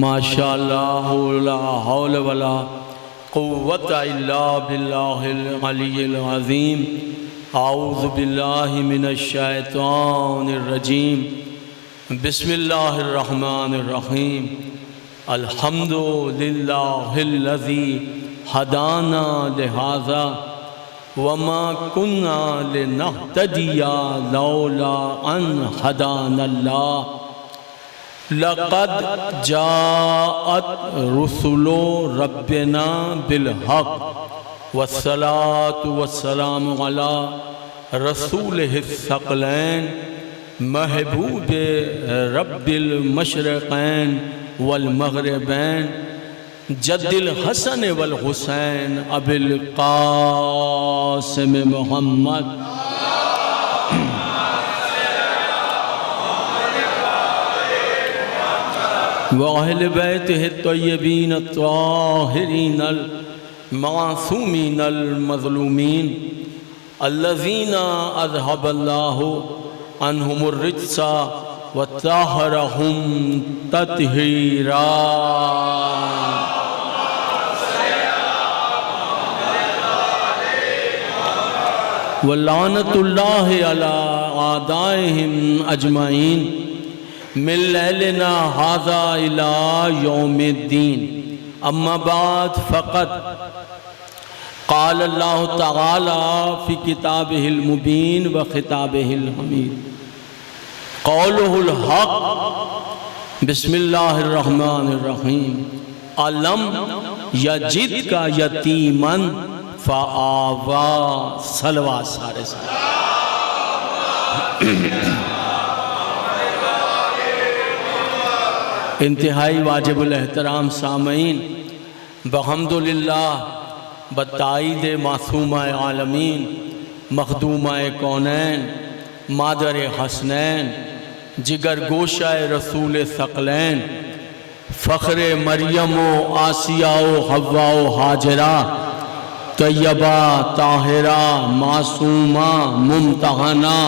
ماشاءاللہ لا حول ولا قوت الا باللہ العلی العظیم اعوذ باللہ من الشیطان الرجیم بسم اللہ الرحمن الرحیم الحمد للہ الذی ہدانا لہذا وما كنا لنهتدي لولا ان هدانا اللہ لقد جاءت رسل ربنا بالحق والصلاة والسلام على رسوله الثقلين محبوب رب المشرقين والمغربين جد الحسن والحسین ابی القاسم محمد وأہل بیتہ الطیبین الطاہرین المعصومین المظلومین الذین اذهب اللہ عنہم الرجس وطہرہم تطہیرا وَلَعْنَةُ اللَّهِ عَلَىٰ أَعْدَائِهِمْ أَجْمَعِينَ من ليلنا هذا إلى يوم الدين أما بعد فقد قال الله تعالى في كتابه المبين وخطابه الحميد قوله الحق بسم الله الرحمن الرحيم ألم يجدك يتيما فآوى صلوات سارے انتہائی واجب الاحترام سامعین بحمدللہ بتائید معصومہ عالمین مخدومہ کونین مادر حسنین جگر گوشہ رسول ثقلین فخر مریم و آسیہ و حوا و حاجرہ طیبہ طاہرہ معصومہ ممتحنہ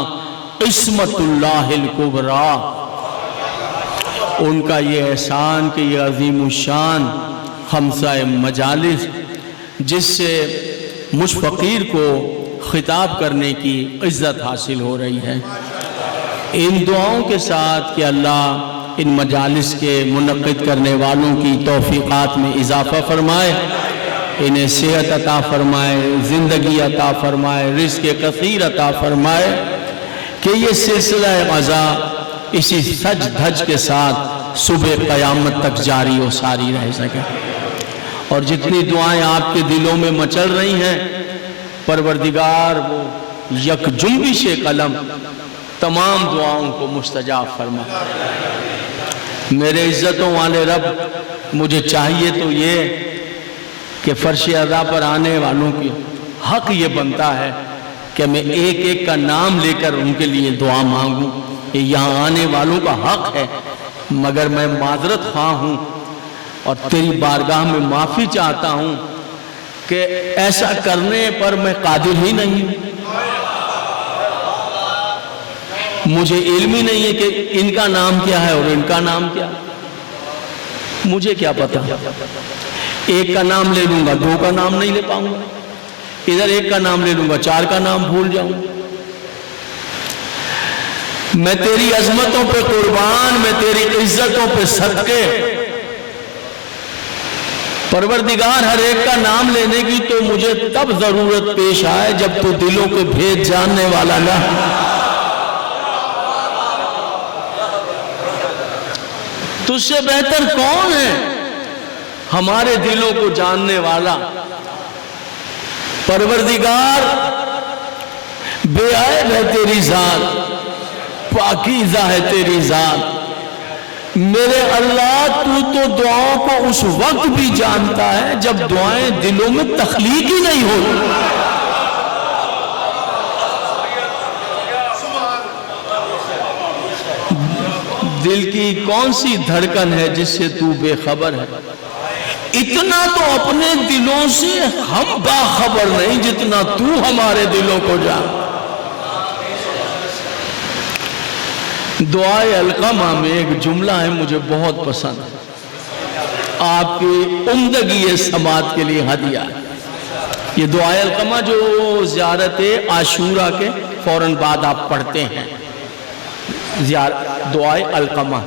عصمت اللہ الکبریٰ ان کا یہ احسان کہ یہ عظیم الشان خمسہ مجالس جس سے مجھ فقیر کو خطاب کرنے کی عزت حاصل ہو رہی ہے ان دعاؤں کے ساتھ کہ اللہ ان مجالس کے منعقد کرنے والوں کی توفیقات میں اضافہ فرمائے انہیں صحت عطا فرمائے زندگی عطا فرمائے رزق کثیر عطا فرمائے کہ یہ سلسلہ غزا اسی سج دھج کے ساتھ صبح قیامت تک جاری و ساری رہ سکے اور جتنی دعائیں آپ کے دلوں میں مچل رہی ہیں پروردگار وہ یک جنبش قلم تمام دعاؤں کو مستجاب فرما میرے عزتوں والے رب مجھے چاہیے تو یہ کہ فرش عزا پر آنے والوں کی حق یہ بنتا ہے کہ میں ایک ایک کا نام لے کر ان کے لیے دعا مانگوں یہ یہاں آنے والوں کا حق ہے مگر میں معذرت خواہ ہوں اور تیری بارگاہ میں معافی چاہتا ہوں کہ ایسا کرنے پر میں قادر ہی نہیں ہوں مجھے علم ہی نہیں ہے کہ ان کا نام کیا ہے اور ان کا نام کیا مجھے کیا پتا ایک کا نام لے لوں گا دو کا نام نہیں لے پاؤں گا ادھر ایک کا نام لے لوں گا چار کا نام بھول جاؤں گا میں تیری عظمتوں پہ قربان میں تیری عزتوں پہ صدقے پروردگار ہر ایک کا نام لینے کی تو مجھے تب ضرورت پیش آئے جب تو دلوں کے بھید جاننے والا نہ تجھ سے بہتر کون ہے ہمارے دلوں کو جاننے والا پروردگار بے عیب ہے تیری ذات پاکیزہ ہے تیری ذات میرے اللہ تو دعاؤں کو اس وقت بھی جانتا ہے جب دعائیں دلوں میں تخلیق ہی نہیں ہوتی دل کی کون سی دھڑکن ہے جس سے تو بے خبر ہے اتنا تو اپنے دلوں سے ہم باخبر نہیں جتنا تو ہمارے دلوں کو جان دعائے القمہ میں ایک جملہ ہے مجھے بہت پسند آپ کی عمدگی سماعت کے لیے ہدیہ ہے۔ یہ دعائے القمہ جو زیارت عاشورہ کے فوراً بعد آپ پڑھتے ہیں، دعائے القمہ،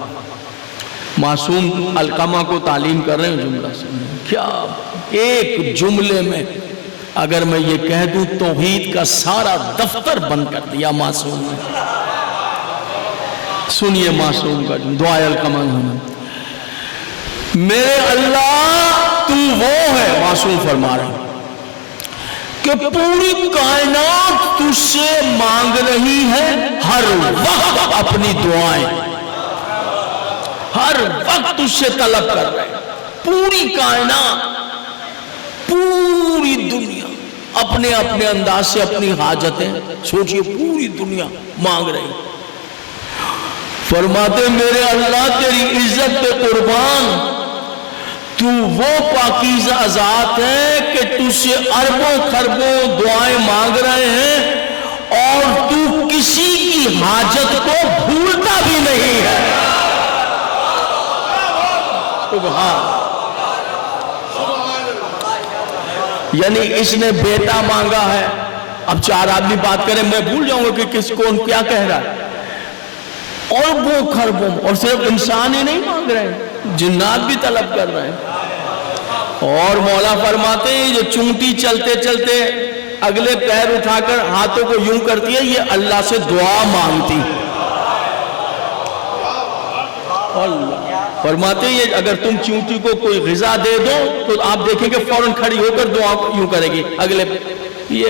معصوم القمہ کو تعلیم کر رہے ہیں جملہ سے۔ کیا ایک جملے میں اگر میں یہ کہہ دوں توحید کا سارا دفتر بند کر دیا معصوم نے۔ سنیے معصوم کا دعائے القمہ ہونا، میرے اللہ تو وہ ہے، معصوم فرما رہے ہیں کہ پوری کائنات تجھ سے مانگ رہی ہے ہر وقت اپنی دعائیں، ہر وقت تجھ سے طلب کر رہے ہیں۔ پوری کائنات، پوری دنیا اپنے اپنے انداز سے اپنی حاجتیں، سوچئے پوری دنیا مانگ رہی۔ فرماتے میرے اللہ تیری عزت پہ قربان، تو وہ پاکیزہ ذات ہے کہ تجھ سے اربوں خربوں دعائیں مانگ رہے ہیں اور تو کسی کی حاجت کو بھولتا بھی نہیں ہے۔ سبحان، یعنی اس نے بیٹا مانگا ہے۔ اب چار آدمی بات کریں میں بھول جاؤں گا کہ کس کون کیا کہہ رہا ہے۔ اور وہ خربوں، اور صرف انسان ہی نہیں مانگ رہے ہیں، جنات بھی طلب کر رہے ہیں۔ اور مولا فرماتے ہیں جو چونٹی چلتے چلتے اگلے پیر اٹھا کر ہاتھوں کو یوں کرتی ہے، یہ اللہ سے دعا مانگتی۔ اللہ فرماتے ہیں اگر تم چونٹی کو کوئی غذا دے دو تو آپ دیکھیں کہ فوراً کھڑی ہو کر دعا یوں کرے گی اگلے۔ یہ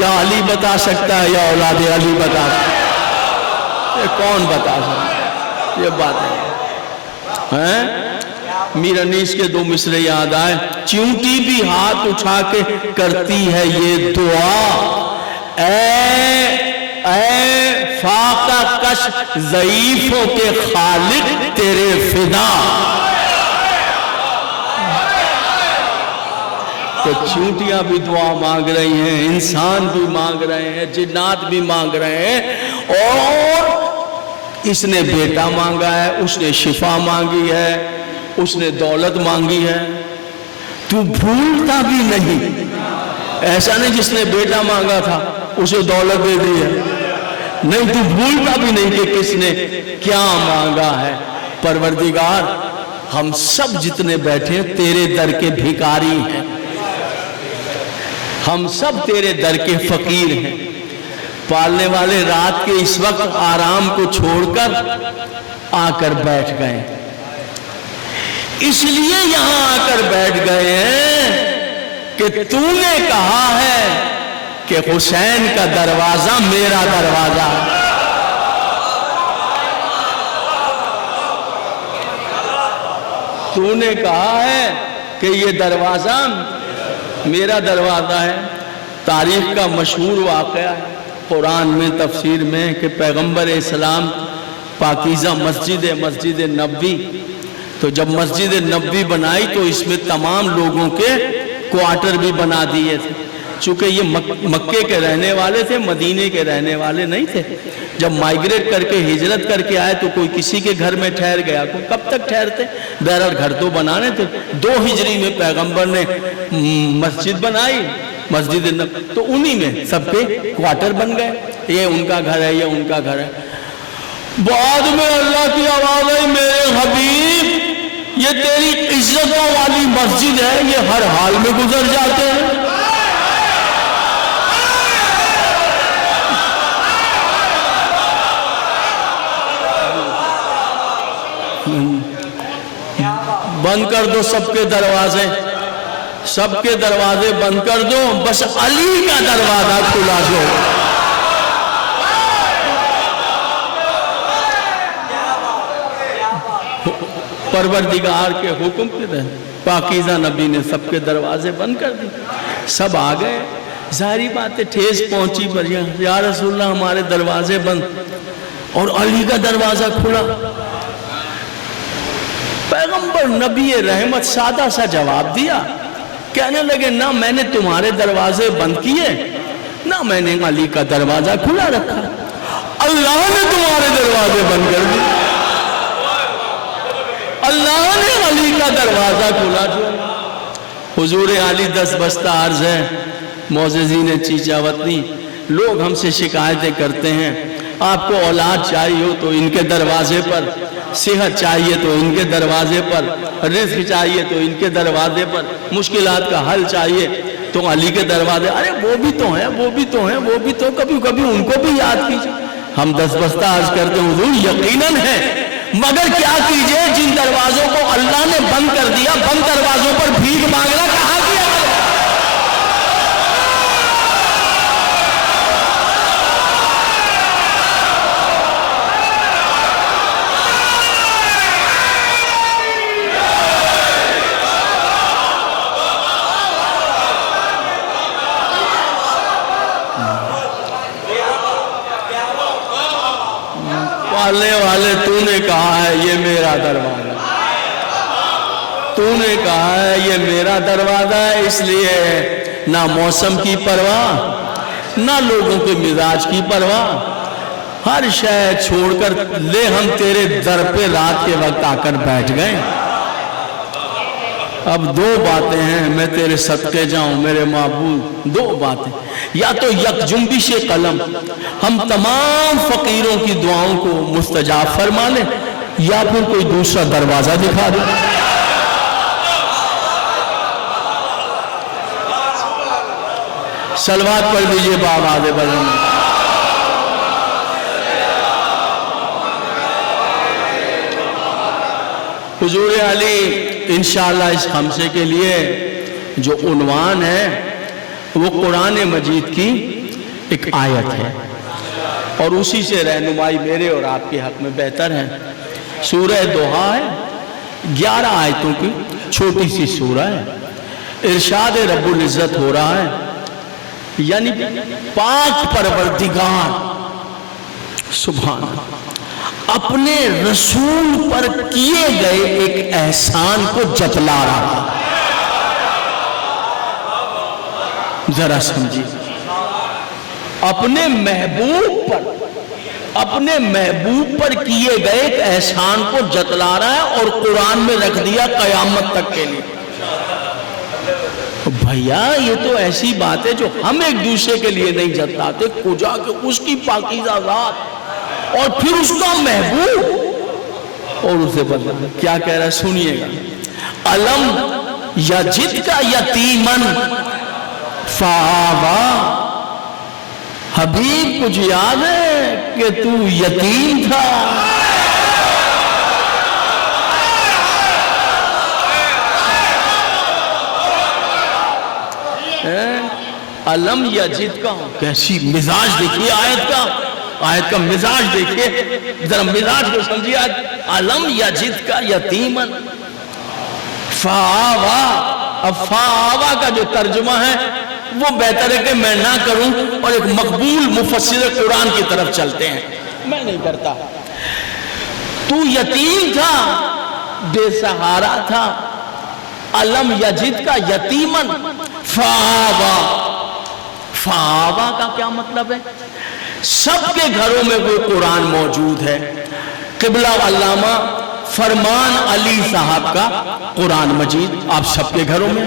یا علی بتا سکتا ہے یا اولاد علی بتا سکتا ہے، یہ کون بتا سکتا ہے؟ یہ بات ہے۔ میر انیس کے دو مصرے یاد آئے، چونٹی بھی ہاتھ اٹھا کے کرتی ہے یہ دعا، اے فاقہ کش ضعیفوں کے خالق تیرے فدا۔ تو چونٹیاں بھی دعا مانگ رہی ہیں، انسان بھی مانگ رہے ہیں، جنات بھی مانگ رہے ہیں، اور اس نے بیٹا مانگا ہے، اس نے شفا مانگی ہے، اس نے دولت مانگی ہے، تو بھولتا بھی نہیں۔ ایسا نہیں جس نے بیٹا مانگا تھا اسے دولت دے دی ہے، نہیں، تو بھولتا بھی نہیں کہ کس نے کیا مانگا ہے۔ پروردگار ہم سب جتنے بیٹھے تیرے در کے بھکاری ہیں، ہم سب تیرے در کے فقیر ہیں۔ پالنے والے رات کے اس وقت آرام کو چھوڑ کر آ کر بیٹھ گئے، اس لیے یہاں آ کر بیٹھ گئے ہیں کہ تو نے کہا ہے کہ حسین کا دروازہ میرا دروازہ۔ تو نے کہا ہے کہ یہ دروازہ میرا دروازہ ہے۔ تاریخ کا مشہور واقعہ ہے قرآن میں تفسیر میں کہ پیغمبر اسلام پاکیزہ مسجد نبوی، تو جب مسجد نبوی بنائی تو اس میں تمام لوگوں کے کوارٹر بھی بنا دیے تھے، چونکہ یہ مکے کے رہنے والے تھے، مدینے کے رہنے والے نہیں تھے۔ جب مائگریٹ کر کے ہجرت کر کے آئے تو کوئی کسی کے گھر میں ٹھہر گیا، کوئی کب تک ٹھہرتے، بہرحال گھر تو بنانے تھے۔ 2 ہجری میں پیغمبر نے مسجد بنائی، مسجد نبوی، تو انہی میں سب کے کوارٹر بن گئے، یہ ان کا گھر ہے، یہ ان کا گھر ہے۔ بعد میں اللہ کی آواز ہے میرے حبیب یہ تیری عزتوں والی مسجد ہے، یہ ہر حال میں گزر جاتے ہیں۔ بند کر دو سب کے دروازے، سب کے دروازے بند کر دو، بس علی کا دروازہ کھلا دو۔ پروردگار کے حکم کے تحت پاکیزہ نبی نے سب کے دروازے بند کر دی، سب آ گئے۔ ظاہری بات ہے ٹھیس پہنچی پر یا رسول اللہ ہمارے دروازے بند اور علی کا دروازہ کھلا۔ پیغمبر نبی رحمت سادہ سا جواب دیا، کہنے لگے نہ میں نے تمہارے دروازے بند کیے نہ میں نے علی کا دروازہ کھلا رکھا، اللہ نے تمہارے دروازے بند کر دیے، اللہ نے علی کا کا دروازہ کھلا جو حضور علی دست بستہ عرض ہے معززین چیچا وطنی، لوگ ہم سے شکایتیں کرتے ہیں آپ کو اولاد چاہیے ہو تو ان کے دروازے پر، صحت چاہیے تو ان کے دروازے پر، رزق چاہیے تو ان کے دروازے پر، مشکلات کا حل چاہیے تو علی کے دروازے، ارے وہ بھی تو ہیں، وہ بھی تو ہیں، وہ بھی تو، کبھی کبھی ان کو بھی یاد کیجئے۔ ہم دست بستہ عرض کرتے ہیں حضور یقیناً ہے، مگر کیا کیجئے جن دروازوں کو اللہ نے بند کر دیا، بند دروازوں پر بھیک مانگنا کہاں کیا؟ پالنے والے تو نے کہا ہے یہ میرا دروازہ، تو نے کہا ہے یہ میرا دروازہ ہے، اس لیے نہ موسم کی پرواہ نہ لوگوں کے مزاج کی پرواہ، ہر شے چھوڑ کر لے ہم تیرے در پہ رات کے وقت آ کر بیٹھ گئے۔ اب دو باتیں ہیں، میں تیرے صدقے جاؤں میرے معبود، دو باتیں، یا تو یک جنبش قلم ہم تمام فقیروں کی دعاؤں کو مستجاب فرما لیں، یا پھر کوئی دوسرا دروازہ دکھا دیں۔ صلوات پڑھ دیجئے بآواز بلند۔ حضور علی انشاءاللہ اس خمسے کے لیے جو عنوان ہے وہ قرآن مجید کی ایک آیت ہے، اور اسی سے رہنمائی میرے اور آپ کے حق میں بہتر ہے۔ سورہ دوحہ ہے، 11 آیتوں کی چھوٹی سی سورہ ہے۔ ارشاد رب العزت ہو رہا ہے، یعنی پاک پروردگار سبحان اپنے رسول پر کیے گئے ایک احسان کو جتلا رہا، ذرا سمجھیے، اپنے محبوب پر کیے گئے ایک احسان کو جتلا رہا ہے، اور قرآن میں رکھ دیا قیامت تک کے لیے۔ بھیا یہ تو ایسی بات ہے جو ہم ایک دوسرے کے لیے نہیں جتلاتے، کجا کہ اس کی پاکیزہ ذات اور پھر اس کا محبوب، اور اسے بدلا کیا کہہ رہا ہے سنیے گا۔ علم یجدک یتیمن فآویٰ، حبیب کچھ یاد ہے کہ تو یتیم تھا، علم یجدک، کیسی مزاج دیکھیے آیت کا مزاج دیکھیے، ذرا مزاج کو سمجھیے۔ علم یجدک یتیمن فآویٰ، اب فآویٰ کا جو ترجمہ ہے وہ بہتر ہے کہ میں نہ کروں، اور ایک مقبول مفسر قرآن کی طرف چلتے ہیں، میں نہیں کرتا۔ تو یتیم تھا، بے سہارا تھا، علم یجدک یتیمن فآویٰ، فآویٰ کا کیا مطلب ہے؟ سب کے گھروں میں وہ قرآن موجود ہے، قبلہ علامہ فرمان علی صاحب کا قرآن مجید آپ سب کے گھروں میں،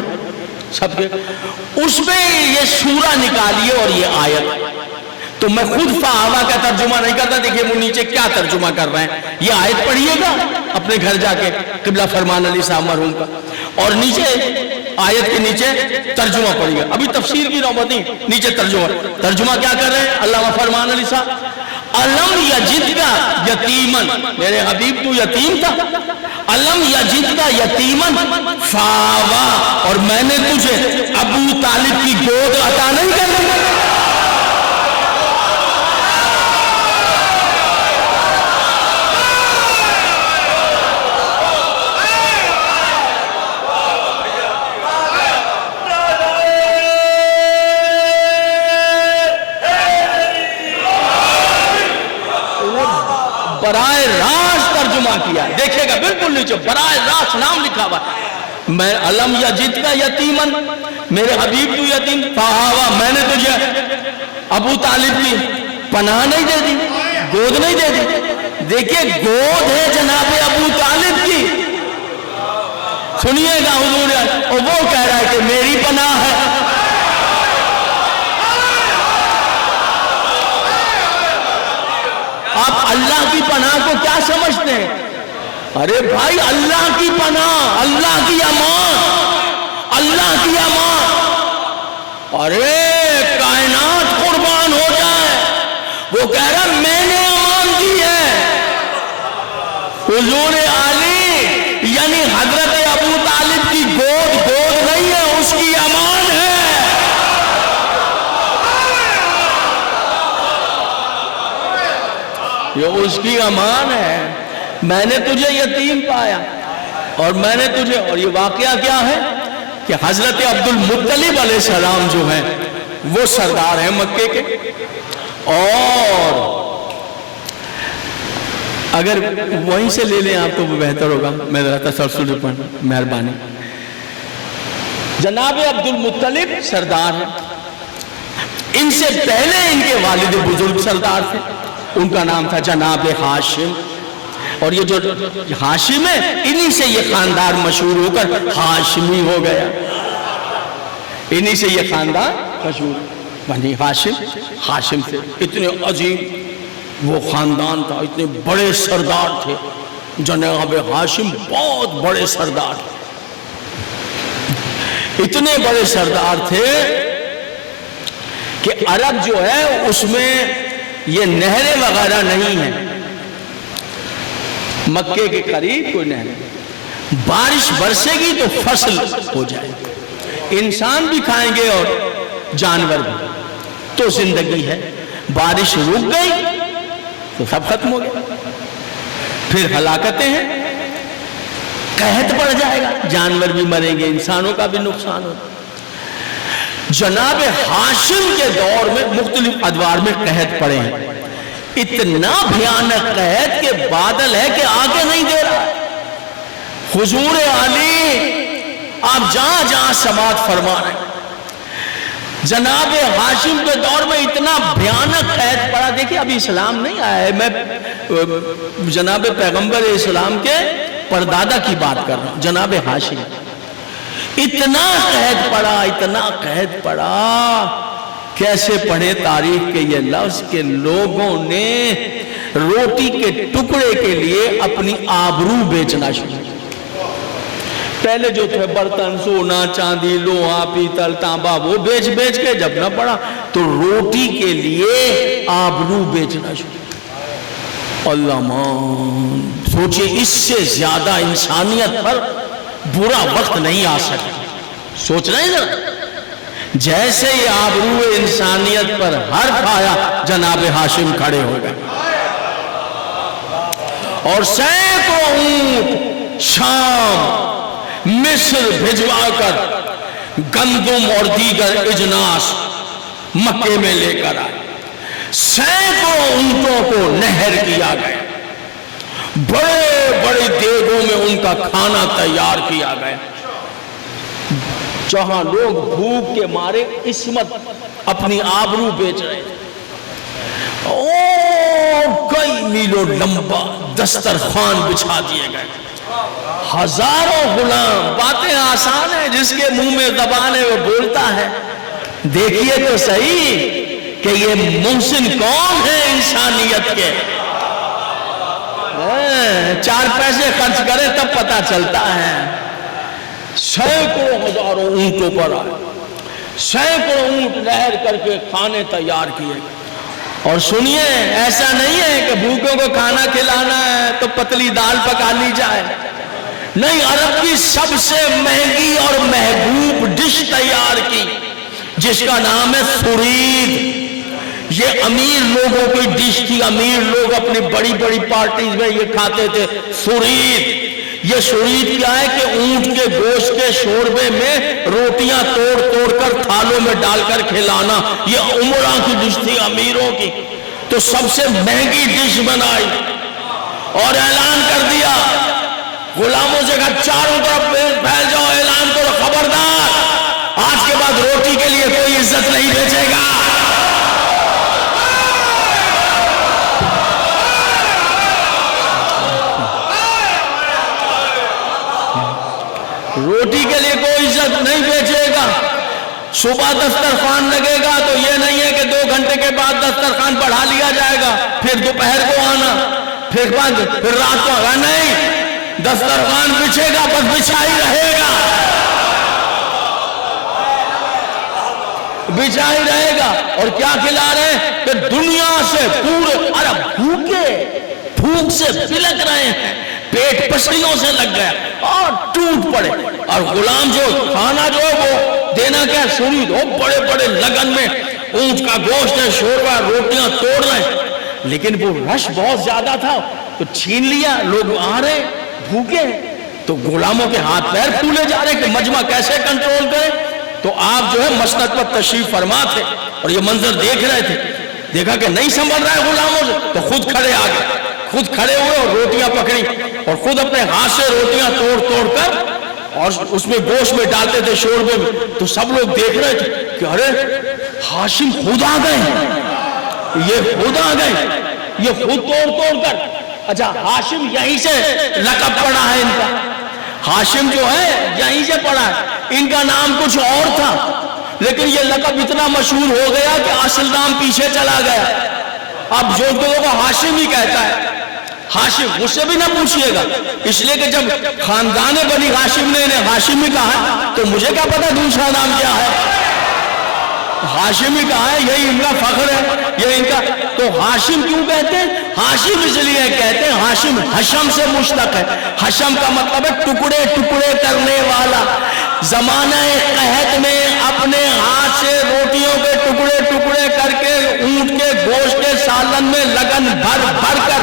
سب کے، اس میں یہ سورہ نکالیے اور یہ آیت، تو میں خود فآویٰ کا ترجمہ نہیں کرتا، دیکھیے وہ نیچے کیا ترجمہ کر رہے ہیں، یہ آیت پڑھیے گا اپنے گھر جا کے قبلہ فرمان علی صاحب مرحوم کا، اور نیچے آیت کے نیچے ترجمہ پڑھیے گا، ابھی تفسیر کی نوبت نہیں، نیچے ترجمہ کیا کر رہے ہیں علامہ فرمان علی صاحب؟ علم یجدک یتیمن، میرے حبیب تو یتیم تھا، علم یجدک یتیمن فآویٰ، اور میں نے تجھے ابو طالب کی گود عطا نہیں کر دی۔ براہ راست ترجمہ کیا، دیکھیں گا بالکل نیچے براہ راست نام لکھا ہوا ہے، میں علم یجدک یتیمن، میرے حبیب تو یتیم، فآویٰ، میں نے تجھے ابو طالب کی پناہ نہیں دے دی، گود نہیں دے دی، دیکھیں گود ہے جناب ابو طالب کی، سنیے گا حضور، اور وہ کہہ رہا ہے کہ میری پناہ ہے۔ آپ اللہ کی پناہ کو کیا سمجھتے ہیں؟ ارے بھائی اللہ کی پناہ، اللہ کی امان، اللہ کی امان۔ ارے کائنات قربان ہو جائے، وہ کہہ رہا میں نے امان دی ہے۔ حضور علی یعنی حضرت ابو طالب کی گود نہیں ہے، اس کی امان ہے۔ یہ اس کی امان ہے۔ میں نے تجھے یتیم پایا، اور میں نے تجھے، اور یہ واقعہ کیا ہے کہ حضرت عبد المطلب علیہ السلام جو ہیں وہ سردار ہیں مکے کے، اور اگر وہیں سے لے لیں آپ تو وہ بہتر ہوگا، میں ذرا تسلسل پر مہربانی۔ جناب عبد المطلب سردار ہیں، ان سے پہلے ان کے والد بزرگ سردار تھے، ان کا نام تھا جناب ہاشم، اور یہ جو ہاشم ہے انہی سے یہ خاندان مشہور ہو کر ہاشمی ہو گیا، انہی سے یہ خاندان مشہور بنی ہاشم سے۔ اتنے عظیم وہ خاندان تھا، اتنے بڑے سردار تھے جناب ہاشم، بہت بڑے سردار تھے، اتنے بڑے سردار تھے کہ عرب جو ہے اس میں یہ نہریں وغیرہ نہیں ہیں، مکے کے قریب کوئی نہر، بارش برسے گی تو فصل ہو جائے گی، انسان بھی کھائیں گے اور جانور بھی، تو زندگی ہے۔ بارش رک گئی تو سب ختم ہو گیا، پھر ہلاکتیں ہیں، قحط پڑ جائے گا، جانور بھی مریں گے، انسانوں کا بھی نقصان ہوگا۔ جناب ہاشم کے دور میں مختلف ادوار میں قحط پڑے ہیں، اتنا بھیانک قحط کہ بادل ہے کہ آگے نہیں دے رہا۔ حضور علی آپ جہاں جہاں سماعت فرما رہے ہیں، جناب ہاشم کے دور میں اتنا بھیانک قحط پڑا۔ دیکھیں ابھی اسلام نہیں آیا ہے، میں جناب پیغمبر اسلام کے پردادا کی بات کر رہا ہوں، جناب ہاشم۔ اتنا قحط پڑا، اتنا قحط پڑا، کیسے پڑھے تاریخ کے یہ لفظ کہ لوگوں نے روٹی کے ٹکڑے کے لیے اپنی آبرو بیچنا شروع کیا۔ پہلے جو تھے برتن، سونا چاندی، لوہا پیتل تانبا، وہ بیچ کے جب نہ پڑا تو روٹی کے لیے آبرو بیچنا شروع کیا۔ اللہ مان، سوچئے اس سے زیادہ انسانیت پر برا وقت نہیں آ سکتا۔ سوچ رہے ہیں ذرا، جیسے ہی آبرو انسانیت پر حرف آیا جناب ہاشم کھڑے ہو گئے، اور سینکڑوں اونٹ شام مصر بھجوا کر گندم اور دیگر اجناس مکے میں لے کر آئے۔ سینکڑوں اونٹوں کو نہر کیا گیا، بڑے بڑے دیگوں میں ان کا کھانا تیار کیا گیا۔ جہاں لوگ بھوک کے مارے عصمت اپنی آبرو بیچ رہے ہیں، اور کئی میلوں لمبا دسترخوان بچھا دیے گئے، ہزاروں غلام۔ باتیں آسان ہیں، جس کے منہ میں زبان ہے وہ بولتا ہے۔ دیکھیے تو صحیح کہ یہ محسن کون ہے انسانیت کے، چار پیسے خرچ کرے تب پتہ چلتا ہے۔ سینکڑوں ہزاروں اونٹوں پر آئے، سینکڑوں اونٹ نہر کر کے کھانے تیار کیے۔ اور سنیے، ایسا نہیں ہے کہ بھوکوں کو کھانا کھلانا ہے تو پتلی دال پکا لی جائے، نہیں، عرب کی سب سے مہنگی اور محبوب ڈش تیار کی، جس کا نام ہے سرید۔ یہ امیر لوگوں کی ڈش تھی، امیر لوگ اپنی بڑی بڑی پارٹیز میں یہ کھاتے تھے، سرید۔ یہ سرید کیا ہے کہ اونٹ کے گوشت کے شوربے میں روٹیاں توڑ کر تھالوں میں ڈال کر کھلانا، یہ عمرہ کی ڈش تھی امیروں کی۔ تو سب سے مہنگی ڈش بنائی اور اعلان کر دیا، غلاموں سے کہا چاروں طرف پھیل جاؤ، اعلان کرو، خبردار آج کے بعد روٹی کے لیے کوئی عزت نہیں بیچے گا۔ روٹی کے لیے کوئی عزت نہیں بیچے گا. صبح دسترخوان لگے گا تو یہ نہیں ہے کہ 2 گھنٹے کے بعد دسترخوان بڑھا لیا جائے گا, پھر دوپہر کو آنا, پھر بند, پھر رات کو آنا. نہیں, دسترخوان بچھے گا, بس بچھا ہی رہے گا, بچھا ہی رہے گا. اور کیا کھلا رہے ہیں کہ دنیا سے پورے عرب بھوک سے بلک رہے ہیں, پیٹ پسلیوں سے لگ گیا اور ٹوٹ پڑے. اور غلام جو کھانا جو وہ دینا کیا سوری دو, بڑے بڑے لگن میں اونٹ کا گوشت ہے, شوربہ, روٹیاں توڑ رہے ہیں. لیکن وہ رش بہت زیادہ تھا تو چھین لیا. لوگ آ رہے بھوکے, تو غلاموں کے ہاتھ پیر پھولے جا رہے کہ مجمع کیسے کنٹرول کرے. تو آپ جو ہے مسند پر تشریف فرما تھے اور یہ منظر دیکھ رہے تھے. دیکھا کہ نہیں سنبھل رہا ہے غلاموں سے, تو خود کھڑے آ گئے, خود کھڑے ہوئے اور روٹیاں پکڑی اور خود اپنے ہاتھ سے روٹیاں توڑ توڑ کر اور اس میں گوشت میں ڈالتے تھے, شوربے میں. تو سب لوگ دیکھ رہے تھے کہ ارے ہاشم خود آ گئے, یہ خود آ گئے, یہ خود توڑ توڑ کر. اچھا, ہاشم یہیں سے لقب پڑا ہے ان کا, ہاشم جو ہے یہیں سے پڑا ہے. ان کا نام کچھ اور تھا لیکن یہ لقب اتنا مشہور ہو گیا کہ اصل نام پیچھے چلا گیا. اب جو لوگوں کو ہاشم ہی کہتا ہے, ہاشم, مجھ سے بھی نہ پوچھئے گا, اس لیے کہ جب خاندان بنی ہاشم نے انہیں ہاشم ہی کہا ہے تو مجھے کیا پتا دوسرا نام کیا ہے. ہاشم ہی کہا ہے, یہی ان کا فخر ہے, یہ ان کا. تو ہاشم کیوں کہتے ہیں؟ ہاشم اس لیے کہتے ہیں, ہاشم حشم سے مشتق ہے. حشم کا مطلب ہے ٹکڑے ٹکڑے کرنے والا. زمانہ قحط میں اپنے ہاتھ سے روٹیوں کے ٹکڑے ٹکڑے کر کے اونٹ کے گوشت کے سالن میں لگن بھر بھر کر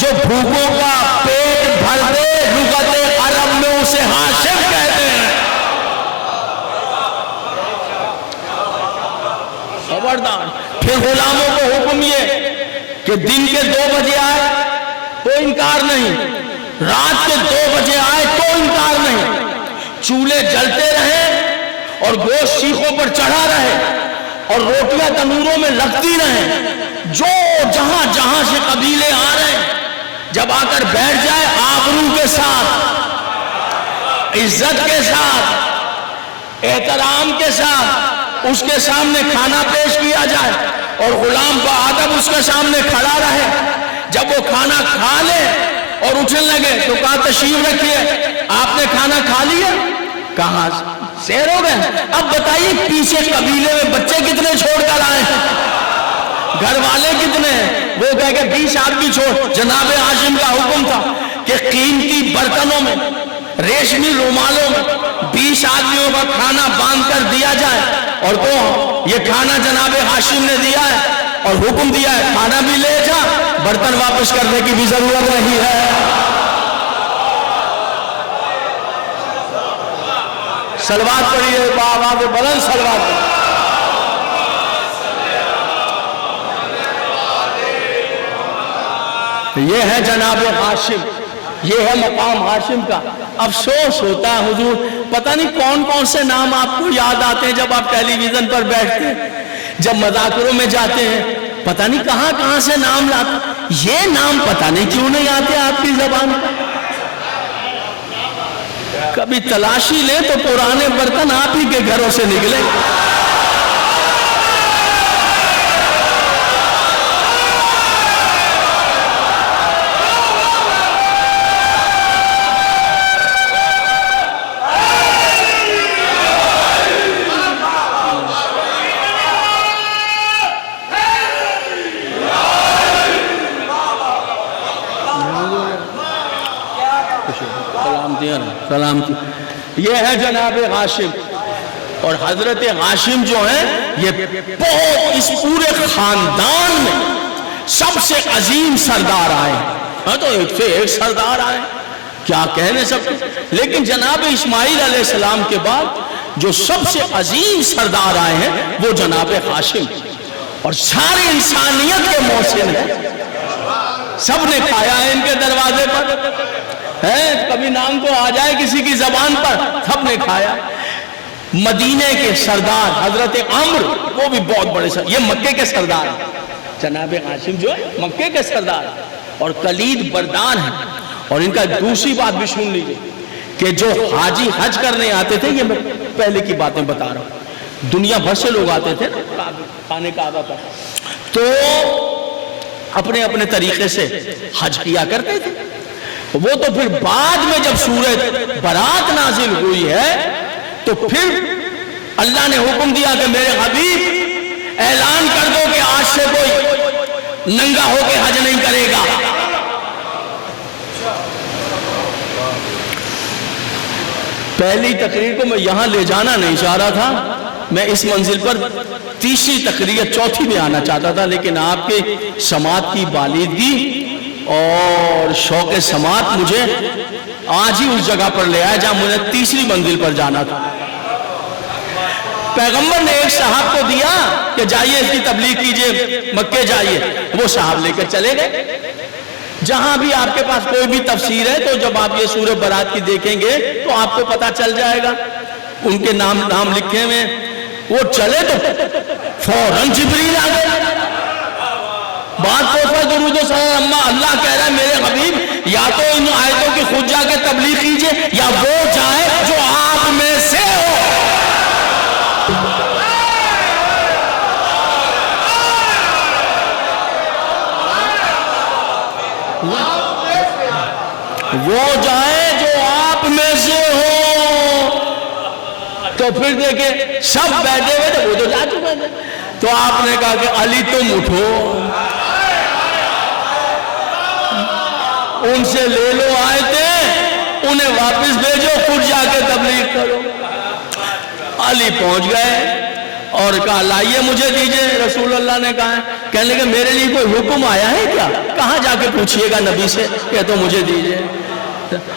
جو بھوکوں کا پیٹ بھر دے, لغت عرب میں اسے ہاشم کہتے ہیں. خبردار. پھر غلاموں کو حکم یہ کہ دن کے 2 بجے آئے تو انکار نہیں, رات کے 2 بجے آئے تو انکار نہیں. چولہے جلتے رہے اور گوشت سیخوں پر چڑھا رہے اور روٹیاں تنوروں میں لگتی رہے. جو جہاں جہاں سے قبیلے آ رہے ہیں جب آ کر بیٹھ جائے, آبرو کے ساتھ, عزت کے ساتھ, احترام کے ساتھ اس کے سامنے کھانا پیش کیا جائے اور غلام بادب اس کے سامنے کھڑا رہے. جب وہ کھانا کھا لے اور اٹھنے لگے تو کہا تشریف رکھیے, آپ نے کھانا کھا لیا؟ کہاں سیر ہو گئے. اب بتائیے پیچھے قبیلے میں بچے کتنے چھوڑ کر آئے ہیں, گھر والے کتنے ہیں؟ وہ کہہ کہ 20 آدمی چھوڑ. جناب ہاشم کا حکم تھا کہ قیمتی برتنوں میں, ریشمی رومالوں میں 20 آدمیوں کا کھانا باندھ کر دیا جائے. اور تو یہ کھانا جناب ہاشم نے دیا ہے اور حکم دیا ہے کھانا بھی لے جا, برتن واپس کرنے کی بھی ضرورت نہیں ہے. صلوات پڑھیے, بآواز بلند صلوات پڑھیے. یہ ہے جناب ہاشم, یہ ہے مقام ہاشم کا. افسوس ہوتا ہے حضور, پتہ نہیں کون کون سے نام آپ کو یاد آتے ہیں جب آپ ٹیلی ویژن پر بیٹھتے ہیں, جب مذاکروں میں جاتے ہیں, پتہ نہیں کہاں کہاں سے نام لاتے. یہ نام پتہ نہیں کیوں نہیں آتے آپ کی زبان پر. کبھی تلاشی لیں تو پرانے برتن آپ ہی کے گھروں سے نکلے. سلامتی. یہ ہے جناب ہاشم, اور حضرت ہاشم جو ہیں یہ بہت اس پورے خاندان میں سب سے عظیم سردار آئے. ہاں تو ایک سے ایک سردار آئے, کیا کہنے سب. لیکن جناب اسماعیل علیہ السلام کے بعد جو سب سے عظیم سردار آئے ہیں وہ جناب ہاشم, اور ساری انسانیت کے محسن ہیں. سب نے کھایا ہے ان کے دروازے پر, کبھی نام کو آ جائے کسی کی زبان پر, سب نے کھایا. مدینے کے سردار حضرت عمر, وہ بھی بہت بڑے سردار, یہ مکے کے سردار ہیں. جناب ہاشم جو ہے مکے کے سردار اور کلید بردان ہیں. اور ان کا دوسری بات بھی سن لیجئے کہ جو حاجی حج کرنے آتے تھے، یہ میں پہلے کی باتیں بتا رہا ہوں، دنیا بھر سے لوگ آتے تھے نا خانے کعبہ پر، تو اپنے اپنے طریقے سے حج کیا کرتے تھے. وہ تو پھر بعد میں جب سورہ برات نازل ہوئی ہے تو پھر اللہ نے حکم دیا کہ میرے حبیب اعلان کر دو کہ آج سے کوئی ننگا ہو کے حج نہیں کرے گا. پہلی تقریر کو میں یہاں لے جانا نہیں چاہ رہا تھا، میں اس منزل پر تیسری تقریر چوتھی میں آنا چاہتا تھا، لیکن آپ کے سماعت کی بالیدگی اور شوق سماعت مجھے آج ہی اس جگہ پر لے آیا جہاں مجھے تیسری منزل پر جانا تھا. پیغمبر نے ایک صاحب کو دیا کہ جائیے اس کی تبلیغ کیجئے، مکے جائیے. وہ صاحب لے کر چلے گئے. جہاں بھی آپ کے پاس کوئی بھی تفسیر ہے تو جب آپ یہ سورہ برات کی دیکھیں گے تو آپ کو پتا چل جائے گا، ان کے نام لکھے ہوئے. وہ چلے تو فوراً جبریل آ گئے. بات کو پر درود و سلام، اللہ کہہ رہا ہے میرے حبیب یا تو ان آیتوں کی خود جا کے تبلیغ کیجئے یا وہ جائے جو آپ میں سے ہو. وہ جائے جو آپ میں سے ہو. تو پھر دیکھیں سب بیٹھے ہوئے تھے، وہ تو جا چکے تھے. تو آپ نے کہا کہ علی تم اٹھو، ان سے لے لو آیتیں، انہیں واپس بھیجو، خود جا کے تبلیغ کرو. علی پہنچ گئے اور کہا لائیے مجھے دیجئے. رسول اللہ نے کہا کہنے لگے میرے لیے کوئی حکم آیا ہے کیا؟ کہاں جا کے پوچھئے گا نبی سے کہ تو مجھے دیجئے.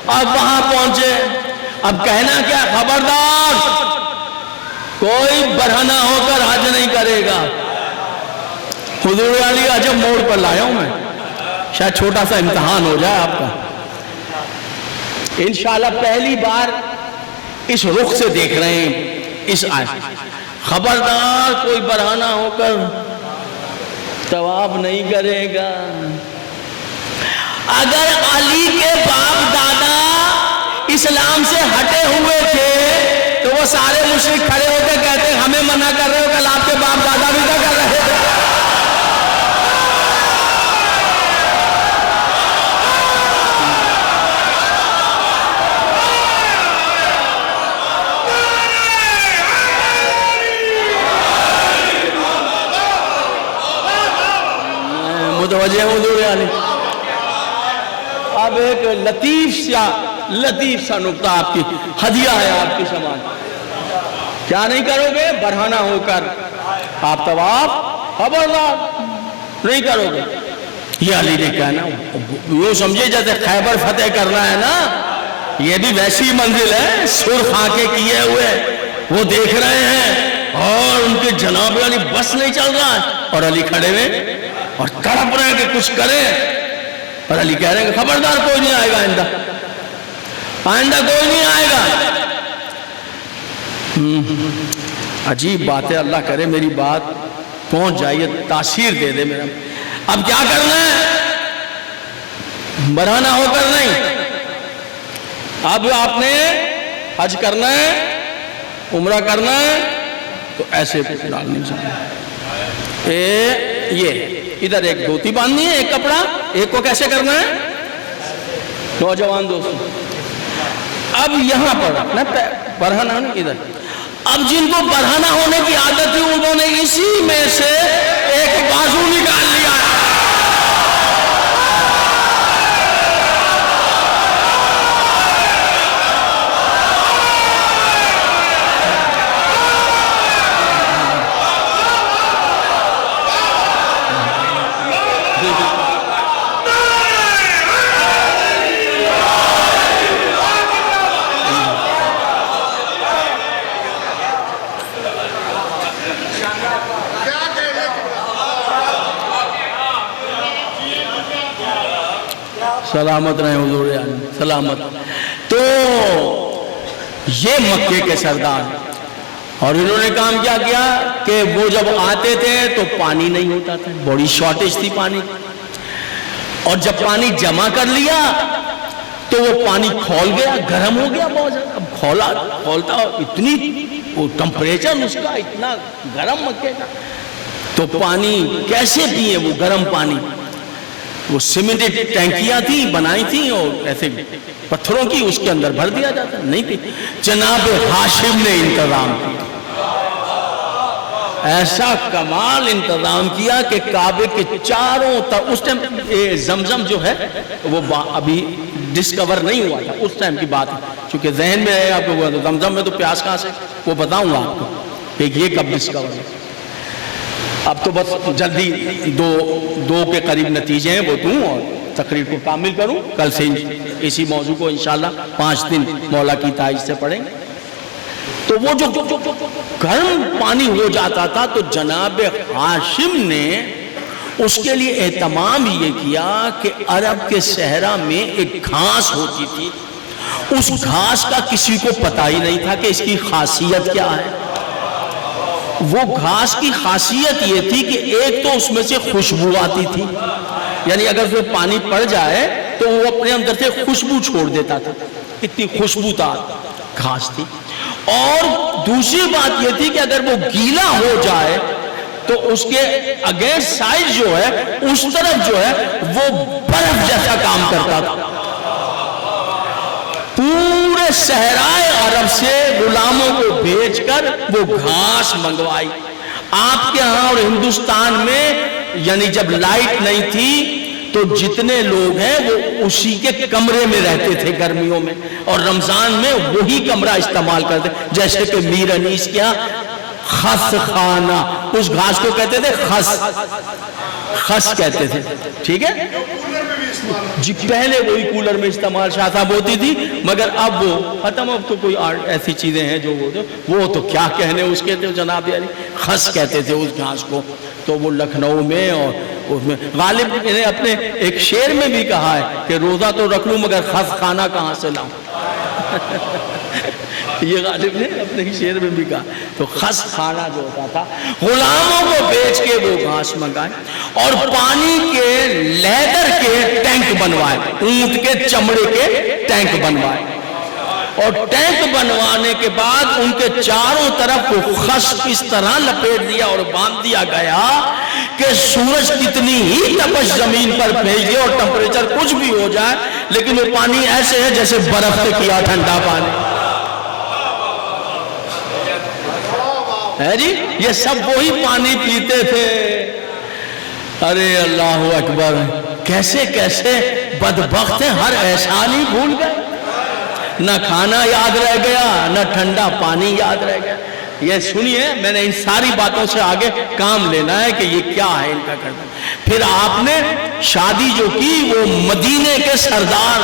اب وہاں پہنچے. اب کہنا کیا؟ خبردار کوئی برہنہ ہو کر حج نہیں کرے گا. حضور علی عجب موڑ پر لایا ہوں میں، شاید چھوٹا سا امتحان ہو جائے آپ کا. انشاءاللہ پہلی بار اس رخ سے دیکھ رہے ہیں اس آیت. خبردار کوئی برہنہ ہو کر طواف نہیں کرے گا. اگر علی کے باپ دادا اسلام سے ہٹے ہوئے تھے تو وہ سارے مشرک کھڑے ہو کے کہتے ہیں ہمیں منع کر رہے ہو، کل آپ کے باپ دادا بھی کیا کر رہے تھے. متوجہ حضور علی. اب ایک لطیف سا نکتہ آپ کی ہدیہ ہے آپ کی سماج. کیا نہیں کرو گے؟ برہنہ ہو کر آپ طواف خبردار نہیں کرو گے. یہ علی نے کہنا یوں سمجھے جیسے خیبر فتح کرنا ہے نا، یہ بھی ویسی منزل ہے. سرخ آنکھیں کیے ہوئے وہ دیکھ رہے ہیں اور ان کے جناب علی بس نہیں چل رہا ہے اور علی کھڑے ہوئے اور تڑپ رہے ہیں کہ کچھ کریں. اور علی کہہ رہے ہیں کہ خبردار کوئی نہیں آئے گا، آئندہ کوئی نہیں آئے گا. عجیب بات ہے. اللہ کرے میری بات پہنچ جائے، تاثیر دے دے میرا. اب کیا کرنا ہے؟ برہنہ ہو کر نہیں. اب آپ نے حج کرنا ہے، عمرہ کرنا ہے تو ایسے ڈالنی چاہیے. یہ ادھر ایک دھوتی باندھنی ہے، ایک کپڑا، ایک کو کیسے کرنا ہے نوجوان دوستوں. اب یہاں پر برہنہ نہیں ادھر. اب جن کو برہنہ ہونے کی عادت تھی انہوں نے اسی میں سے ایک بازو نکال لیا. سلامت رہے حضور علی، سلامت. تو یہ مکے کے سردار اور انہوں نے کام کیا کیا کہ وہ جب آتے تھے تو پانی نہیں ہوتا تھا، بڑی شارٹیج تھی پانی. اور جب پانی جمع کر لیا تو وہ پانی کھول گیا، گرم ہو گیا بہت زیادہ. اب کھولتا اتنی وہ ٹمپریچر اس کا اتنا گرم مکے کا، تو پانی کیسے پیے وہ گرم پانی؟ وہ سیمنٹڈ ٹینکیاں تھیں بنائی تھیں اور ایسے پتھروں کی اس کے اندر بھر دیا جاتا، نہیں پی. جناب ہاشم نے انتظام کیا، ایسا کمال انتظام کیا کہ کعبے کے چاروں طرف. اس ٹائم زمزم جو ہے وہ ابھی ڈسکور نہیں ہوا تھا، اس ٹائم کی بات ہے. چونکہ ذہن میں ہے آپ کو زمزم میں تو پیاس کہاں سے، وہ بتاؤں گا آپ کو کہ یہ کب ڈسکور ہے. اب تو بس جلدی دو کے قریب نتیجے ہیں وہ دوں اور تقریر کو کامل کروں. کل سے اسی موضوع کو انشاءاللہ 5 دن مولا کی تائید سے پڑھیں گے. تو وہ جو گرم پانی ہو جاتا تھا تو جناب ہاشم نے اس کے لیے اہتمام یہ کیا کہ عرب کے صحرا میں ایک گھاس ہوتی تھی، اس گھاس کا کسی کو پتہ ہی نہیں تھا کہ اس کی خاصیت کیا ہے. وہ گھاس کی خاصیت یہ تھی کہ ایک تو اس میں سے خوشبو آتی تھی، یعنی اگر اس میں پانی پڑ جائے تو وہ اپنے اندر سے خوشبو چھوڑ دیتا تھا، اتنی خوشبودار گھاس تھی. اور دوسری بات یہ تھی کہ اگر وہ گیلا ہو جائے تو اس کے اگینسٹ سائڈ جو ہے اس طرف جو ہے وہ برف جیسا کام کرتا تھا. پورے صحرائے عرب سے غلاموں کو بھیج کر وہ گھاس منگوائی. آپ کے ہاں اور ہندوستان میں یعنی جب لائٹ نہیں تھی تو جتنے لوگ ہیں وہ اسی کے کمرے میں رہتے تھے گرمیوں میں، اور رمضان میں وہی کمرہ استعمال کرتے. جیسے کہ میر انیس کیا خس خانہ، اس گھاس کو کہتے تھے خس کہتے تھے. ٹھیک ہے جی، پہلے وہی کولر میں استعمال شاہ صاحب ہوتی تھی، مگر اب وہ ختم. اب تو کوئی ایسی چیزیں ہیں جو وہ تو کیا کہنے اس کے تھے جناب، یعنی خس کہتے تھے اس گھاس کو. تو وہ لکھنؤ میں اور اس میں غالب نے اپنے ایک شعر میں بھی کہا ہے کہ روزہ تو رکھ لوں مگر خس خانہ کہاں سے لاؤں. یہ غالب نے اپنے شعر میں بھی کہا. تو خس خانہ جو ہوتا تھا، غلاموں کو بیچ کے وہ گھاس منگائے اور پانی کے لیدر کے ٹینک بنوائے، اونٹ کے چمڑے کے ٹینک بنوائے. اور ٹینک بنوانے کے بعد ان کے چاروں طرف وہ خس اس طرح لپیٹ دیا اور باندھ دیا گیا کہ سورج کتنی ہی تپش زمین پر بھیج دے اور ٹمپریچر کچھ بھی ہو جائے لیکن وہ پانی ایسے ہے جیسے برف سے کیا ٹھنڈا پانی ہے. جی یہ سب وہی پانی پیتے تھے. ارے اللہ اکبر، کیسے کیسے بدبخت ہیں، ہر احسان ہی بھول گئے. نہ کھانا یاد رہ گیا، نہ ٹھنڈا پانی یاد رہ گیا. یہ سنیے، میں نے ان ساری باتوں سے آگے کام لینا ہے کہ یہ کیا ہے ان کا کرنا. پھر آپ نے شادی جو کی وہ مدینے کے سردار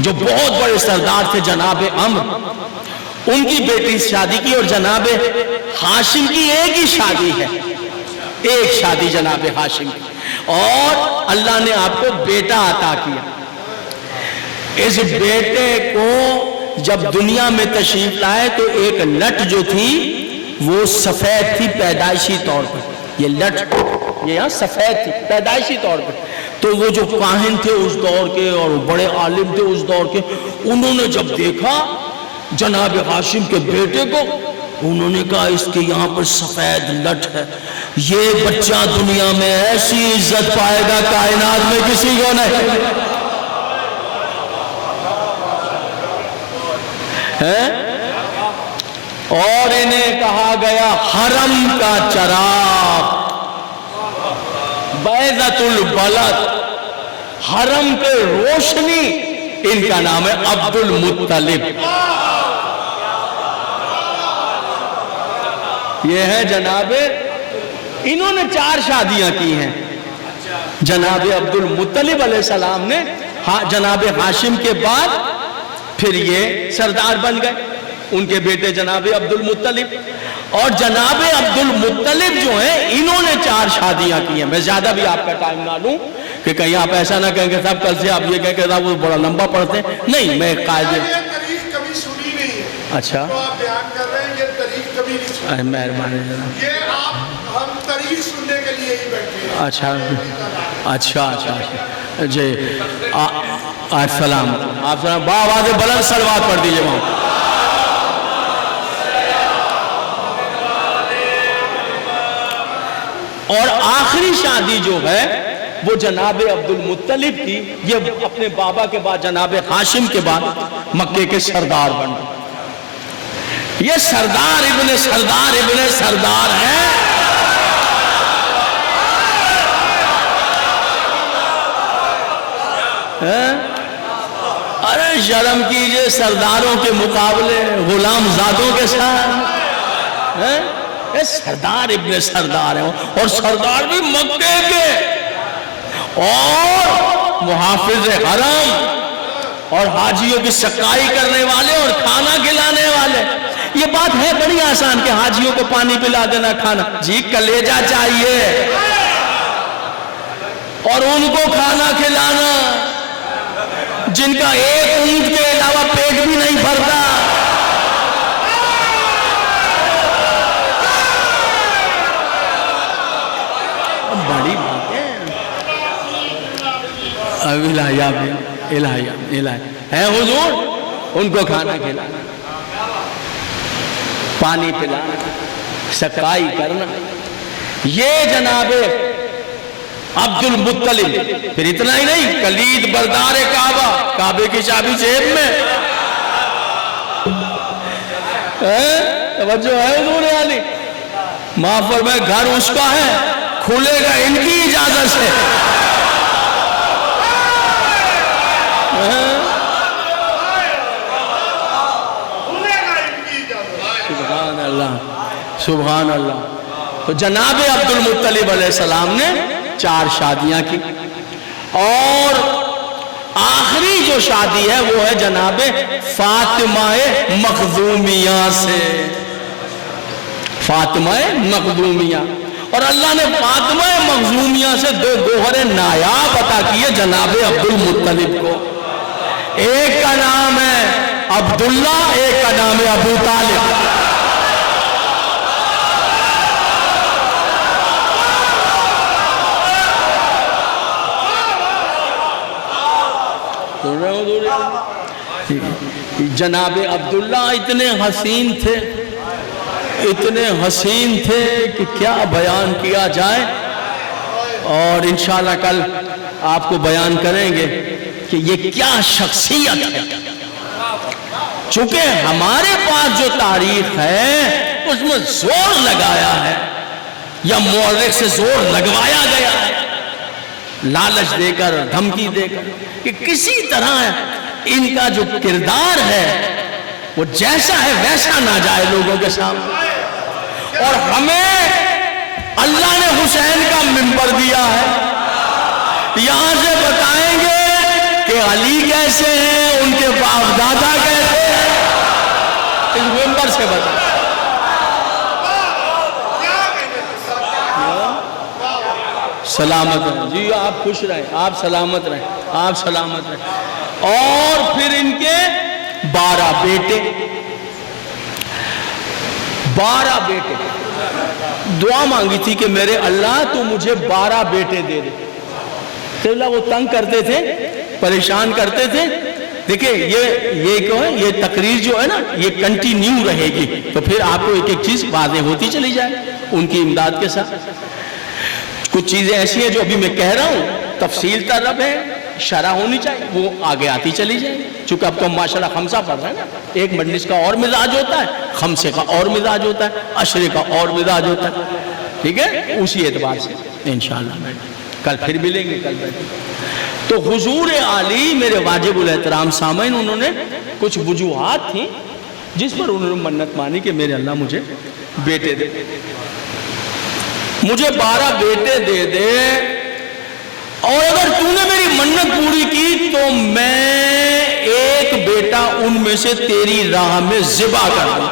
جو بہت بڑے سردار تھے جناب عمر، ان کی بیٹی سے شادی کی. اور جناب ہاشم کی ایک ہی شادی ہے، ایک شادی جناب ہاشم کی، اور اللہ نے آپ کو بیٹا عطا کیا. اس بیٹے کو جب دنیا میں تشریف لائے تو ایک لٹ جو تھی وہ سفید تھی پیدائشی طور پر. یہ لٹ یہ سفید تھی پیدائشی طور پر. تو وہ جو کاہن تھے اس دور کے اور بڑے عالم تھے اس دور کے، انہوں نے جب دیکھا جناب ہاشم کے بیٹے کو، انہوں نے کہا اس کے یہاں پر سفید لٹ ہے، یہ بچہ دنیا میں ایسی عزت پائے گا کائنات میں کسی کو نہیں ہے. اور انہیں کہا گیا حرم کا چراغ، بیضۃ البلد، حرم کے روشنی. ان کا نام ہے عبد المطلب. یہ ہے جناب، انہوں نے 4 شادیاں کی ہیں. جناب عبد المطلب علیہ السلام نے جناب ہاشم کے بعد پھر یہ سردار بن گئے، ان کے بیٹے جناب عبد المطلب. اور جناب عبد المطلب جو ہیں انہوں نے 4 شادیاں کی ہیں. میں زیادہ بھی آپ کا ٹائم نہ لوں کہ کہیں آپ ایسا نہ کہیں کہ صاحب کل سے آپ یہ کہیں کہ صاحب وہ بڑا لمبا پڑھتے ہیں. نہیں، میں قائد تاریخ کبھی سنی نہیں ہے. اچھا تو آپ بیان کر رہے ہیں، یہ تاریخ کبھی نہیں سنی. مہربانی جناب. یہ آپ ہم تاریخ سننے کے لیے ہی بیٹھے ہیں. اچھا اچھا اچھا جی. السلام آپ سلام باواز بلند صلوات پڑھ دیجئے وہاں. اور آخری شادی جو ہے وہ جناب عبد المطلب کی، یہ اپنے بابا کے بعد جناب ہاشم کے بعد مکے کے سردار بن گئے. یہ سردار ابن سردار ہے. ارے شرم کیجئے سرداروں کے مقابلے غلام زادوں کے ساتھ. یہ سردار ابن سردار ہیں، اور سردار بھی مکے کے، اور محافظ حرم، اور حاجیوں کی سقائی کرنے والے اور کھانا کھلانے والے. یہ بات ہے بڑی آسان کہ حاجیوں کو پانی پلا دینا، کھانا، جی کلیجہ چاہیے اور ان کو کھانا کھلانا جن کا ایک اونٹ کے علاوہ پیٹ بھی نہیں بھرتا. بڑی بات ہے. الہیہ ہے حضور، ان کو کھانا کھلانا، پانی پلانا، سقائی کرنا. یہ جناب عبد المطلب. پھر اتنا ہی نہیں، کلید بردار کعبہ، کعبے کی چابی جیب میں. توجہ ہے حضور علی. معاف فرمائے، گھر اس کا ہے، کھلے گا ان کی اجازت سے. سبحان اللہ سبحان اللہ. تو جناب عبد المطلب علیہ السلام نے 4 شادیاں کی، اور آخری جو شادی ہے وہ ہے جناب فاطمہ مخزومیہ سے. فاطمہ مخزومیہ. اور اللہ نے فاطمہ مخزومیہ سے 2 گوہر نایاب عطا کیے جناب عبد المطلب کو. ایک کا نام ہے عبداللہ، ایک کا نام ہے ابو طالب. جناب عبداللہ اتنے حسین تھے کہ کیا بیان کیا جائے. اور انشاءاللہ کل آپ کو بیان کریں گے کہ یہ کیا شخصیت ہے. چونکہ ہمارے پاس جو تاریخ ہے اس میں زور لگایا ہے یا مورخ سے زور لگوایا گیا ہے، لالچ دے کر، دھمکی دے کر، کہ کسی طرح ان کا جو کردار ہے وہ جیسا ہے ویسا نہ جائے لوگوں کے سامنے. اور ہمیں اللہ نے حسین کا منبر دیا ہے، یہاں سے بتائیں گے کہ علی کیسے ہیں، ان کے باپ دادا کیسے ہیں، اس منبر سے بتائیں. سلامت رہیں جی، آپ خوش رہیں، آپ سلامت رہیں، آپ سلامت رہیں. اور پھر ان کے 12 بیٹے. 12 بیٹے. دعا مانگی تھی کہ میرے اللہ تو مجھے 12 بیٹے دے دے. تو اللہ وہ تنگ کرتے تھے، پریشان کرتے تھے. دیکھیں یہ تقریر جو ہے نا یہ کنٹینیو رہے گی، تو پھر آپ کو ایک ایک چیز واضح ہوتی چلی جائے ان کی امداد کے ساتھ. کچھ چیزیں ایسی ہیں جو ابھی میں کہہ رہا ہوں تفصیل طرف ہے، شرح ہونی چاہیے، وہ آگے آتی چلی جائے. چونکہ اب تو ماشاءاللہ خمسہ پڑھ رہے ہیں نا، ایک مجلس کا اور مزاج ہوتا ہے، خمسے کا اور مزاج ہوتا ہے، عشرے کا اور مزاج ہوتا ہے. ٹھیک ہے، اسی اعتبار سے انشاءاللہ کل پھر ملیں گے. کل بیٹھیں. تو حضور عالی میرے واجب الاحترام سامعین، انہوں نے کچھ وجوہات تھیں جس پر انہوں نے منت مانی کہ میرے اللہ مجھے بیٹے دے، مجھے 12 بیٹے دے دے، اور اگر تو نے میری منت پوری کی تو میں ایک بیٹا ان میں سے تیری راہ میں ذبح کر دوں.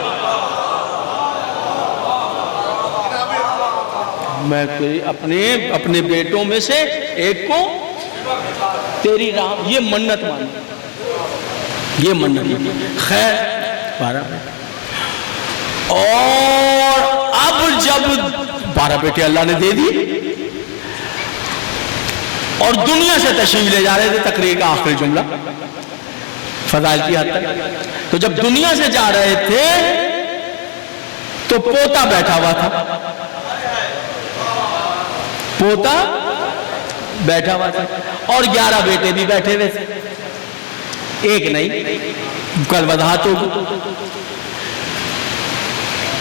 میں اپنے بیٹوں میں سے ایک کو تیری راہ، یہ منت مانی، یہ منت. خیر 12 بیٹے. اور اب جب 12 بیٹے اللہ نے دے دی، اور دنیا سے تشریف لے جا رہے تھے، تقریر کا آخری جملہ فضائل کی حد تک. تو جب دنیا سے جا رہے تھے تو پوتا بیٹھا ہوا تھا، پوتا بیٹھا ہوا تھا اور 11 بیٹے بھی بیٹھے ہوئے تھے، ایک نہیں، کل وضاحت ہوگی.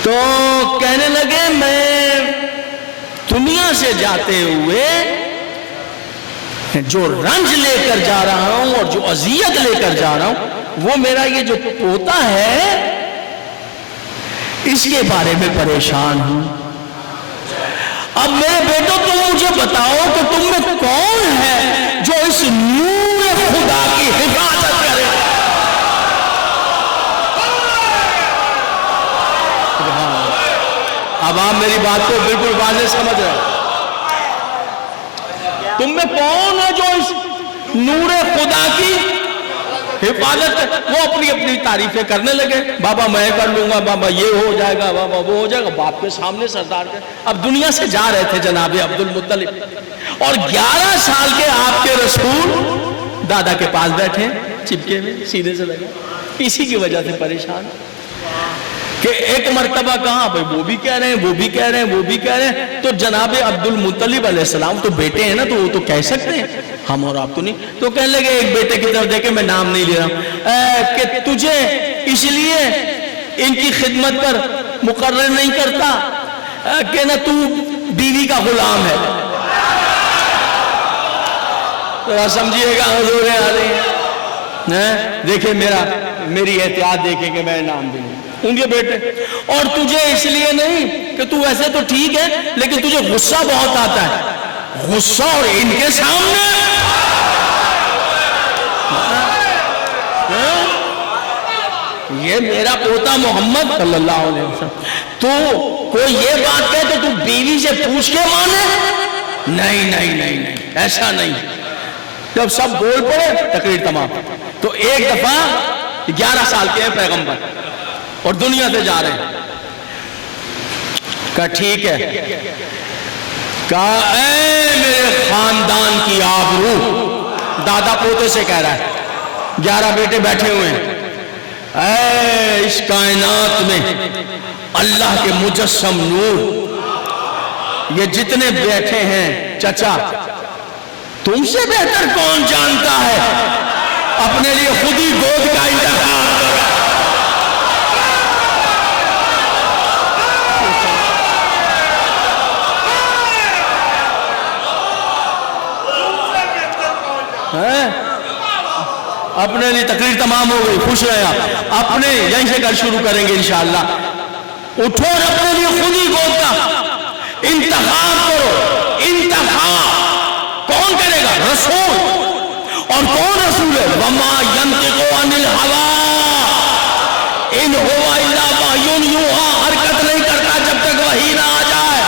تو کہنے لگے میں دنیا سے جاتے ہوئے جو رنج لے کر جا رہا ہوں اور جو اذیت لے کر جا رہا ہوں، وہ میرا یہ جو پوتا ہے اس کے بارے میں پریشان ہوں. اب میرے بیٹوں تم مجھے بتاؤ کہ تم میں کون ہے جو اس نور خدا کی حفاظت کرے. اب آپ میری بات کو بالکل واضح سمجھ رہے ہیں. تم میں کون ہے جو اس نور خدا کی حفاظت. وہ اپنی اپنی تعریفیں کرنے لگے، بابا میں کر لوں گا، بابا یہ ہو جائے گا، بابا وہ ہو جائے گا، باپ کے سامنے سردار کے. اب دنیا سے جا رہے تھے جناب عبد المطلب، اور 11 سال کے آپ کے رسول دادا کے پاس بیٹھے چپکے میں سیدھے سے لگا. اسی کی وجہ سے پریشان کہ ایک مرتبہ کہاں بھائی وہ بھی کہہ رہے ہیں، وہ بھی کہہ رہے ہیں، وہ بھی کہہ رہے ہیں. تو جناب عبد المطلب علیہ السلام تو بیٹے ہیں نا، تو وہ تو کہہ سکتے ہیں، ہم اور آپ تو نہیں. تو کہنے لگے ایک بیٹے کی طرف دیکھے، میں نام نہیں لے رہا ہوں، کہ تجھے اس لیے ان کی خدمت پر مقرر نہیں کرتا کہ نہ تو بیوی کا غلام ہے. ذرا سمجھیے گا حضور علیہ، دیکھیں میری احتیاط دیکھیں کہ میں نام دوں ان کے بیٹے. اور تجھے اس لیے نہیں کہ تو ویسے تو ٹھیک ہے لیکن تجھے غصہ بہت آتا ہے، غصہ اور ان کے سامنے. یہ میرا پوتا محمد صلی اللہ علیہ وسلم، تو کوئی یہ بات کہے تو تو بیوی سے پوچھ کے مانے؟ نہیں نہیں نہیں نہیں، ایسا نہیں. جب سب بول پڑے تقریر تمام. تو ایک دفعہ 11 سال کے ہیں پیغمبر اور دنیا سے جا رہے ہیں. کہا ٹھیک ہے، کہا اے میرے خاندان کی آبرو، دادا پوتے سے کہہ رہا ہے، 11 بیٹے بیٹھے ہوئے ہیں، اے اس کائنات میں اللہ کے مجسم نور، یہ جتنے بیٹھے ہیں چچا تم سے بہتر کون جانتا ہے، اپنے لیے خود ہی گود کا انتخاب کرو. اپنے لیے تقریر تمام ہو گئی، خوش رہے آپ. اپنے یہیں سے کل شروع کریں گے انشاءاللہ. اٹھو اور اپنے لیے خود ہی گود کا انتخاب کرو. انتخاب کون کرے گا؟ رسول. اور کون رسول ہے؟ وما ينطق عن الهوى ان هو الا وحی یوحی. حرکت نہیں کرتا جب تک وحی نہ آ جائے.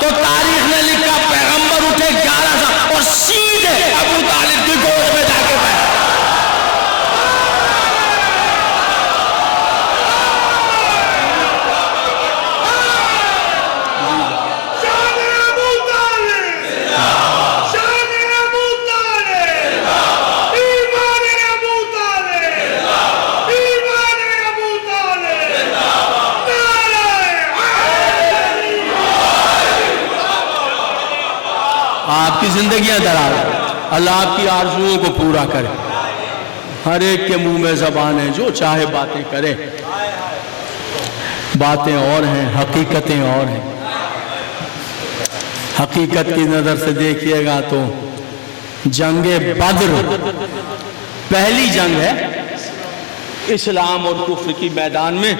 تو تاریخ نے لکھا پیغمبر اٹھے 11 سال اور سیدھے ابو طالب کی گود میں جا کے بیٹھے. آپ کی زندگیاں دراز، اللہ آپ کی آرزوؤں کو پورا کرے. ہر ایک کے منہ میں زبان ہے، جو چاہے باتیں کرے. باتیں اور ہیں، حقیقتیں اور ہیں. حقیقت کی نظر سے دیکھیے گا تو جنگ بدر پہلی جنگ ہے اسلام اور کفر کی میدان میں.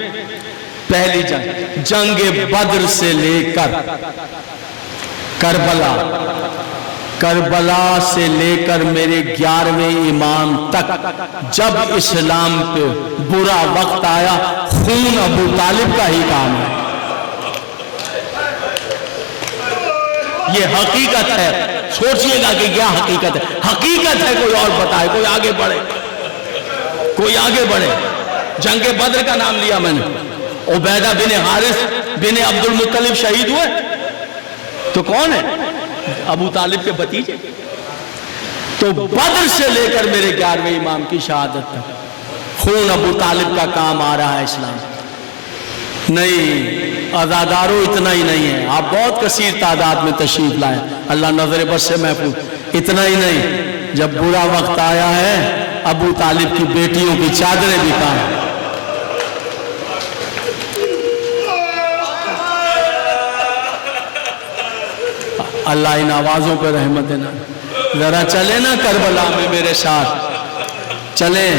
پہلی جنگ بدر سے لے کر کربلا سے لے کر میرے 11ویں امام تک جب اسلام پہ برا وقت آیا، خون ابو طالب کا ہی کام ہے. یہ حقیقت ہے. سوچئے گا کہ کیا حقیقت ہے. حقیقت ہے، کوئی اور بتائے، کوئی آگے بڑھے، کوئی آگے بڑھے. جنگ بدر کا نام لیا میں نے. عبیدہ بن حارث بن عبد المطلب شہید ہوئے. تو کون ہے؟ ابو طالب کے بھتیجے. تو بدر سے لے کر میرے 11ویں امام کی شہادت تک خون ابو طالب کا کام آ رہا ہے اسلام. نہیں عزادارو اتنا ہی نہیں ہے، آپ بہت کثیر تعداد میں تشریف لائے، اللہ نظر بس سے محفوظ. اتنا ہی نہیں، جب برا وقت آیا ہے ابو طالب کی بیٹیوں کی چادریں بھی کام. اللہ ان آوازوں پہ رحمت دینا. ذرا چلے نا کربلا میں میرے ساتھ چلیں.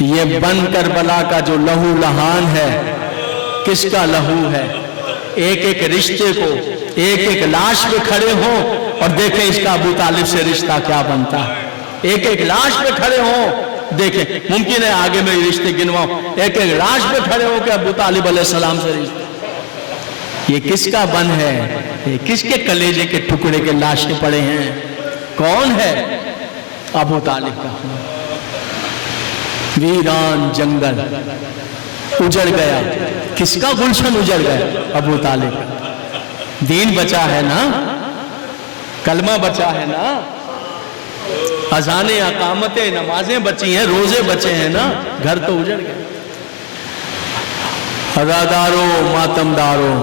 یہ بن کربلا کا جو لہو لہان ہے کس کا لہو ہے؟ ایک ایک رشتے کو ایک ایک لاش پہ کھڑے ہوں اور دیکھیں اس کا ابو طالب سے رشتہ کیا بنتا ہے. ایک ایک لاش پہ کھڑے ہوں، دیکھیں ممکن ہے آگے میں رشتے گنواؤں، ایک ایک لاش پہ کھڑے ہو کہ ابو طالب علیہ السلام سے رشتہ. یہ کس کا بن ہے؟ یہ کس کے کلیجے کے ٹکڑے کے لاشیں پڑے ہیں؟ کون ہے؟ ابو طالب کا. ویران جنگل اجڑ گیا، کس کا گلشن اجڑ گیا؟ ابو طالب کا. دین بچا ہے نا، کلمہ بچا ہے نا، اذانیں اقامتیں نمازیں بچی ہیں، روزے بچے ہیں نا، گھر تو اجڑ گئے. عزادارو ماتمدارو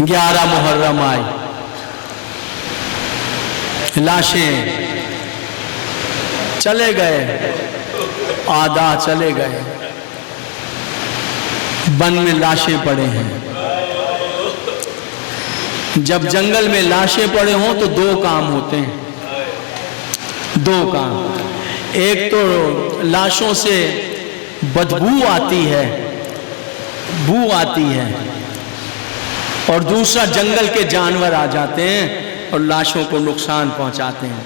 11 محرم آئی، لاشیں چلے گئے، آدھا چلے گئے، بن میں لاشیں پڑے ہیں. جب جنگل میں لاشیں پڑے ہوں تو 2 کام ہوتے ہیں، 2 کام. ایک تو لاشوں سے بدبو آتی ہے، بو آتی ہے، اور دوسرا جنگل کے جانور آ جاتے ہیں اور لاشوں کو نقصان پہنچاتے ہیں.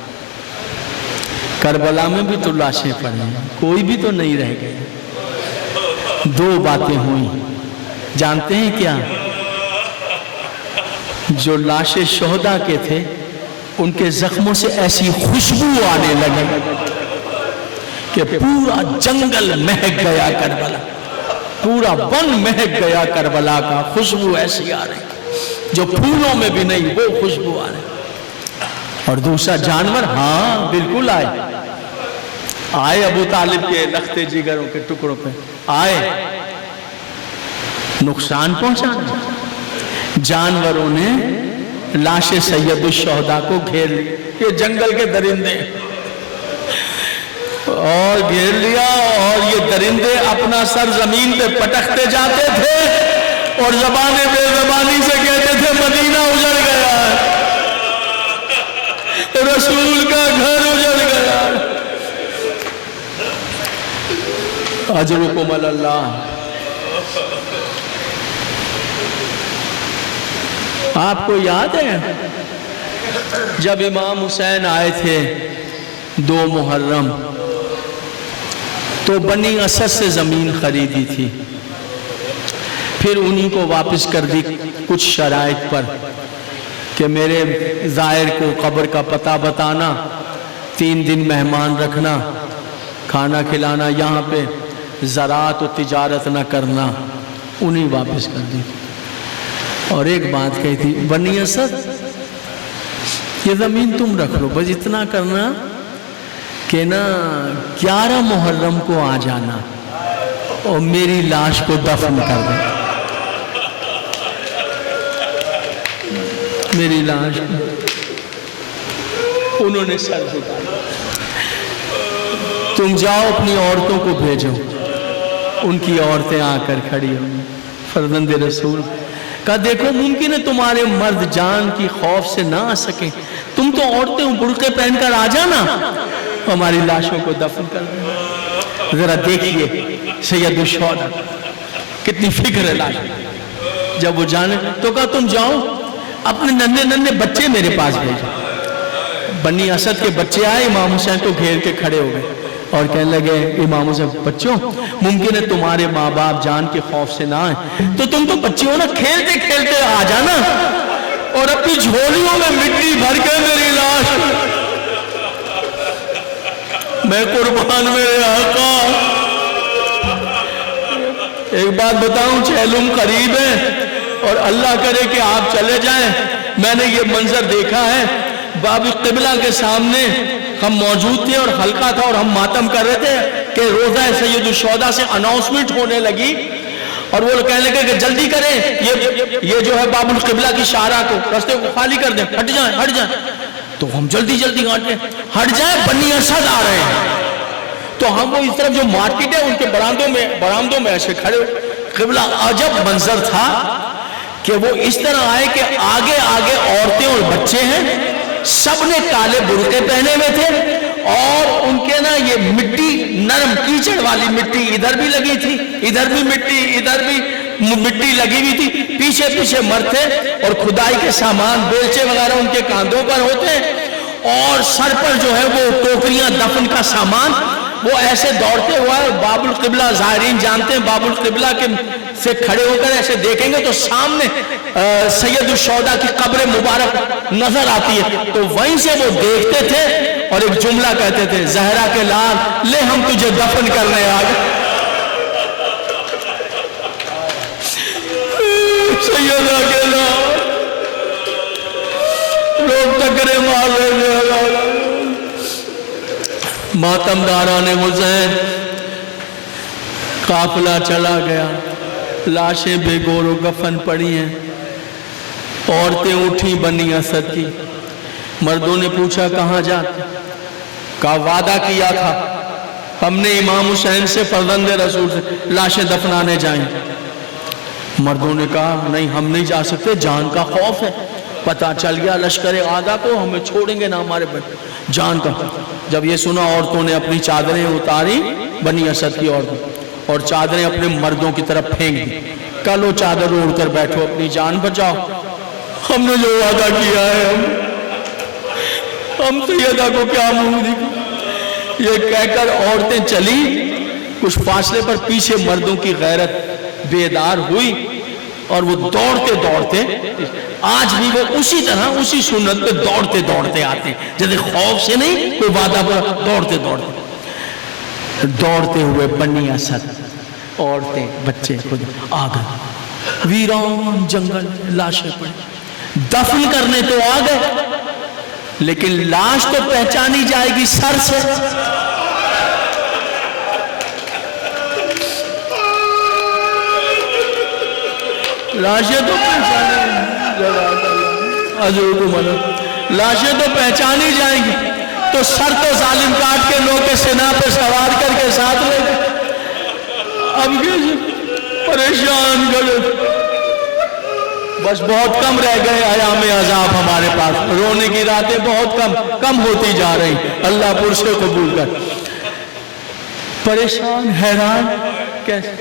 کربلا میں بھی تو لاشیں پڑی ہیں، کوئی بھی تو نہیں رہ گئے. 2 باتیں ہوئی، جانتے ہیں کیا؟ جو لاشیں شہداء کے تھے ان کے زخموں سے ایسی خوشبو آنے لگی کہ پورا جنگل مہک گیا، کربلا پورا بن مہک گیا کربلا کا. خوشبو ایسی آ رہی جو پھولوں میں بھی نہیں، وہ خوشبو آ رہی. اور دوسرا جانور، ہاں بالکل آئے ابو طالب کے لختے جگروں کے ٹکڑوں پہ آئے، نقصان پہنچانا. جانوروں نے لاش سید الشہداء کو گھیر لیا، یہ جنگل کے درندے اور گھیر لیا، اور یہ درندے اپنا سر زمین پہ پٹکتے جاتے تھے اور زبان بے زبانی سے کہتے تھے مدینہ اجڑ گیا ہے، رسول کا گھر اجڑ گیا ہے. اجرکم اللہ. آپ کو یاد ہے جب امام حسین آئے تھے 2 محرم تو بنی اسد سے زمین خریدی تھی، پھر انہی کو واپس کر دی کچھ شرائط پر کہ میرے زائر کو قبر کا پتہ بتانا، 3 دن مہمان رکھنا، کھانا کھلانا، یہاں پہ زراعت و تجارت نہ کرنا. انہی واپس کر دی. اور ایک بات کہی تھی، بنی اسد یہ زمین تم رکھ لو، بس اتنا کرنا کہ نا 11 محرم کو آ جانا اور میری لاش کو دفن کر دے. میری لاش انہوں نے سر جھکایا. تم جاؤ اپنی عورتوں کو بھیجو. ان کی عورتیں آ کر کھڑی ہوں، فرزند رسول کہا دیکھو ممکن ہے تمہارے مرد جان کی خوف سے نہ آ سکیں، تم تو عورتیں برقعے پہن کر آ جانا، ہماری لاشوں کو دفن کر دیں. ذرا دیکھیے سید الشہداء کتنی فکر ہے لاش. جب وہ جانے تو کہا تم جاؤ اپنے ننھے ننھے بچے میرے پاس بھیجو. بنی اسد کے بچے آئے، امام حسین کو گھیر کے کھڑے ہو گئے اور کہنے لگے امام حسین بچوں ممکن ہے تمہارے ماں باپ جان کے خوف سے نہ آئے تو تم تو بچے ہو نا، کھیلتے کھیلتے آ جانا اور اپنی جھولیوں میں مٹی بھر کے میری لاش. میں قربان میرے آقا. ایک بات بتاؤں، چہلم قریب ہے اور اللہ کرے کہ آپ چلے جائیں. میں نے یہ منظر دیکھا ہے، باب قبلہ کے سامنے ہم موجود تھے اور حلقہ تھا اور ہم ماتم کر رہے تھے کہ روزہ سید الشہداء سے اناؤنسمنٹ ہونے لگی اور وہ کہنے لگے کہ جلدی کریں یہ جو ہے باب القبلہ کی شارع کو راستے کو خالی کر دیں، ہٹ جائیں. تو ہم جلدی ہٹ جائیں، بنی اسد آ رہے ہیں. تو ہم وہ اس طرف جو مارکیٹ ہے ان کے برآمدوں میں ایسے کھڑے. قبلہ عجب منظر تھا کہ وہ اس طرح آئے کہ آگے عورتیں اور بچے ہیں، سب نے کالے برقعے پہنے ہوئے تھے اور ان کے نا یہ مٹی نرم کیچڑ والی مٹی ادھر بھی لگی تھی، ادھر بھی مٹی لگی ہوئی تھی. پیچھے مرد تھے اور کھدائی کے سامان بیلچے وغیرہ ان کے کاندھوں پر ہوتے ہیں اور سر پر جو ہے وہ ٹوکریاں دفن کا سامان. وہ ایسے دوڑتے ہوا باب القبلہ، ظاہرین جانتے ہیں باب القبلہ کے سے کھڑے ہو کر ایسے دیکھیں گے تو سامنے سید الشہداء کی قبر مبارک نظر آتی ہے. تو وہیں سے وہ دیکھتے تھے اور ایک جملہ کہتے تھے، زہرا کے لال لے ہم تجھے دفن کرنے آ گئے. سیدہ کے لال لوگ ٹکرے مار رہے تھے. ماتمداران حسین، قافلہ چلا گیا، لاشیں بے گور و کفن پڑی ہیں، عورتیں اٹھی بنی اسد کی. مردوں نے پوچھا کہاں جاتے؟ کہا وعدہ کیا تھا ہم نے امام حسین سے فرزند رسول سے لاشیں دفنانے جائیں. مردوں نے کہا نہیں ہم نہیں جا سکتے، جان کا خوف ہے. پتہ چل گیا لشکر اعداء کو ہمیں چھوڑیں گے نہ ہمارے جان کا. جب یہ سنا عورتوں نے اپنی چادریں اتاری، بنی اسد کی عورتوں، اور چادریں اپنے مردوں کی طرف پھینک دی. کلو چادر اوڑھ کر بیٹھو، اپنی جان بچاؤ، ہم نے جو وعدہ کیا ہے ہم سیدہ کو کیا منہ دکھائیں. یہ کہہ کر عورتیں چلی. کچھ فاصلے پر پیچھے مردوں کی غیرت بیدار ہوئی اور وہ دوڑتے آج بھی وہ اسی طرح اسی سنت پہ دوڑتے آتے ہیں، جیسے خوف سے نہیں کوئی وعدہ پر دوڑتے ہوئے بنی اسد عورتیں بچے خود آ گئے. ویران جنگل لاشیں پڑی، دفن کرنے تو آ گئے لیکن لاش تو پہچانی جائے گی سر سے. لاشیں تو پہچانی جائیں گی تو سر تو ظالم کاٹ کے لوگ کے سینہ پہ سوار کر کے ساتھ لے گئے. اب پریشان کرے بس بہت کم رہ گئے ایام عذاب ہمارے پاس. رونے کی راتیں بہت کم ہوتی جا رہی. اللہ پر سے قبول کر. پریشان حیران کیسے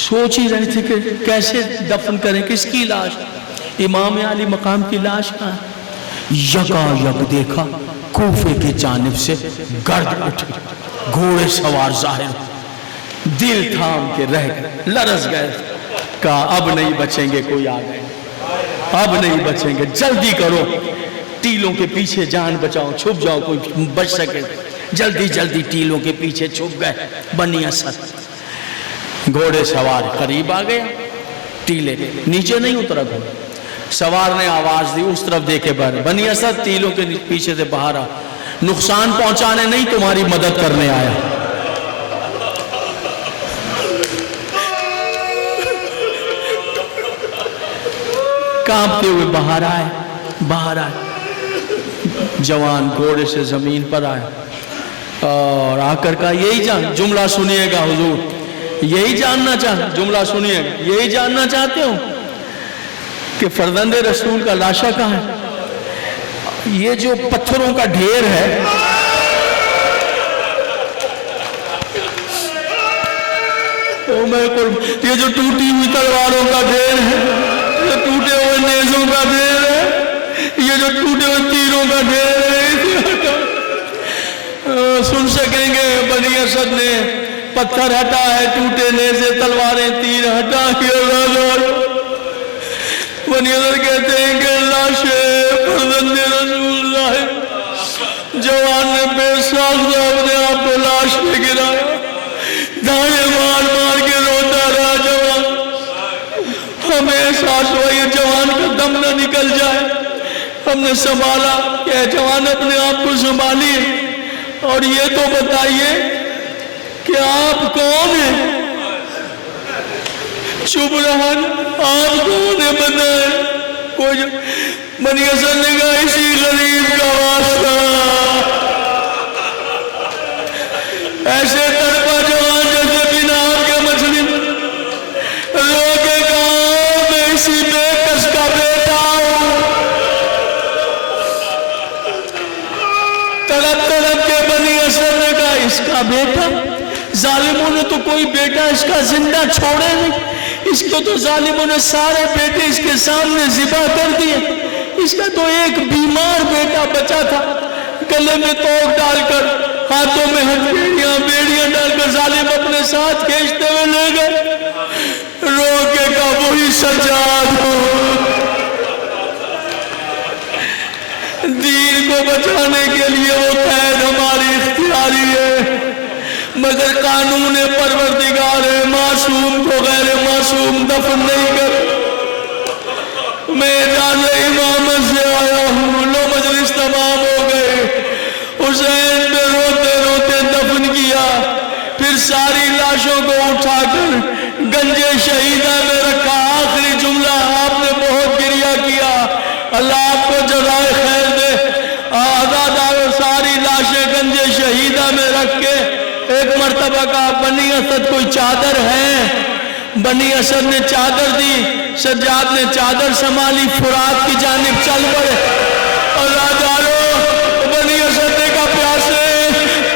سوچ ہی رہے تھے کہ کیسے دفن کریں، کس کی لاش. امام علی مقام کی لاش کہاں. یک دیکھا کوفے کی جانب سے گرد اٹھی، گھوڑے سوار ظاہر، دل تھام کے رہ گئے، لرز گئے. کہا اب نہیں بچیں گے، کوئی آ گئے، اب نہیں بچیں گے، جلدی کرو، ٹیلوں کے پیچھے جان بچاؤ، چھپ جاؤ کوئی بچ سکے. جلدی ٹیلوں کے پیچھے چھپ گئے. بنی اسد گھوڑے سوار قریب آ گئے، ٹیلے نیچے نہیں اترا. گھوڑا سوار نے آواز دی اس طرف دیکھے باہر، بنی اسد ٹیلوں کے پیچھے سے باہر آ، نقصان پہنچانے نہیں تمہاری مدد کرنے آیا. کانپتے ہوئے باہر آئے. جوان گھوڑے سے زمین پر آئے اور آ کر کہا یہی جملہ سنیے گا حضور، یہی جاننا جملہ سنیے گا، یہی جاننا چاہتے ہو کہ فرزند رسول کا لاشا کہاں ہے؟ یہ جو پتھروں کا ڈھیر ہے یہ جو ٹوٹی ہوئی تلواروں کا ڈھیر ہے، یہ ٹوٹے ہوئے نیزوں کا ڈھیر ہے، یہ جو ٹوٹے ہوئے تیروں کا ڈھیر ہے. سن سکیں گے بنی اسد نے پتھر ہٹا ہے، ٹوٹے نیزے تلواریں تیر ہٹا کے بنی اسد کہتے ہیں کہ لاشے فرزند رسول اللہ. جوان نے بے ساختہ اپنے آپ کو لاش پہ گرایا، دھانے مار کے روتا رہا. جوان ہمیں احساس ہوا یہ جوان کا دم نہ نکل جائے. ہم نے سنبھالا کہ اے جوان اپنے آپ کو سنبھالیے اور یہ تو بتائیے کہ آپ کون ہیں؟ چپ رہن آپ کون ہیں بتائیں؟ کوئی بنی اسد نے کہا اسی غریب کا واسطہ. ایسے تڑپا جوان جیسے بنا آپ کے مچھلی رو کے کہا میں اسی بے کس کا بیٹا ہوں. تڑپ تڑپ کے بنی اسد نے کہا اس کا بیٹا؟ ظالموں نے تو کوئی بیٹا اس کا زندہ چھوڑے نہیں. اس کو تو ظالموں نے سارے بیٹے اس کے سامنے ذبح کر دیے. اس کا تو ایک بیمار بیٹا بچا تھا. گلے میں توق ڈال کر ہاتھوں میں ہتھیلیاں بیڑیاں ڈال کر ظالم اپنے ساتھ کھینچتے ہوئے لے گئے. رو کے کہا وہی سجاد ہو. دین کو بچانے کے لیے وہ قید ہماری اختیاری ہے مگر قانون پروردگار ہے. معصوم کو غیر معصوم دفن نہیں کر. میں جان امامت سے آیا ہوں. لو مجلس تمام ہو گئے. حسین نے روتے روتے دفن کیا. پھر ساری لاشوں کو اٹھا کر گنجے شہیدہ میں رکھا. آخری جملہ آپ نے بہت گریہ کیا. اللہ آپ کو جزائے خیر دے. ساری لاشیں گنجے شہیدہ میں رکھ کے ایک مرتبہ کہا بنی اسد کوئی چادر ہے؟ بنی اسد نے چادر دی. سجاد نے چادر سنبھالی. فرات کی جانب چل پڑے. اور راجالو بنی اسد نے کہا پیاسے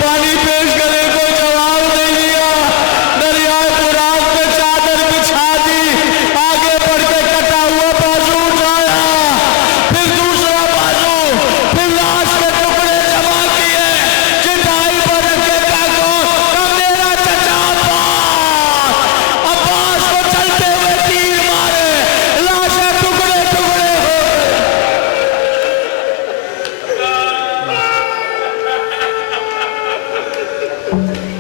پانی پیش کرے. کوئی جواب نہیں دیا. دریائے فرات میں چادر بچھا دی. آگے بڑھ کے کٹا ہوا بازو اٹھایا. پھر دوسرا بازو. پھر لاش کے ٹکڑے جمع کیے. چٹائی پر رکھ کے کہا کہا میرا چچا عباس کو چلتے ہوئے تیر مارے. لاشیں ٹکڑے ٹکڑے ہو گئے.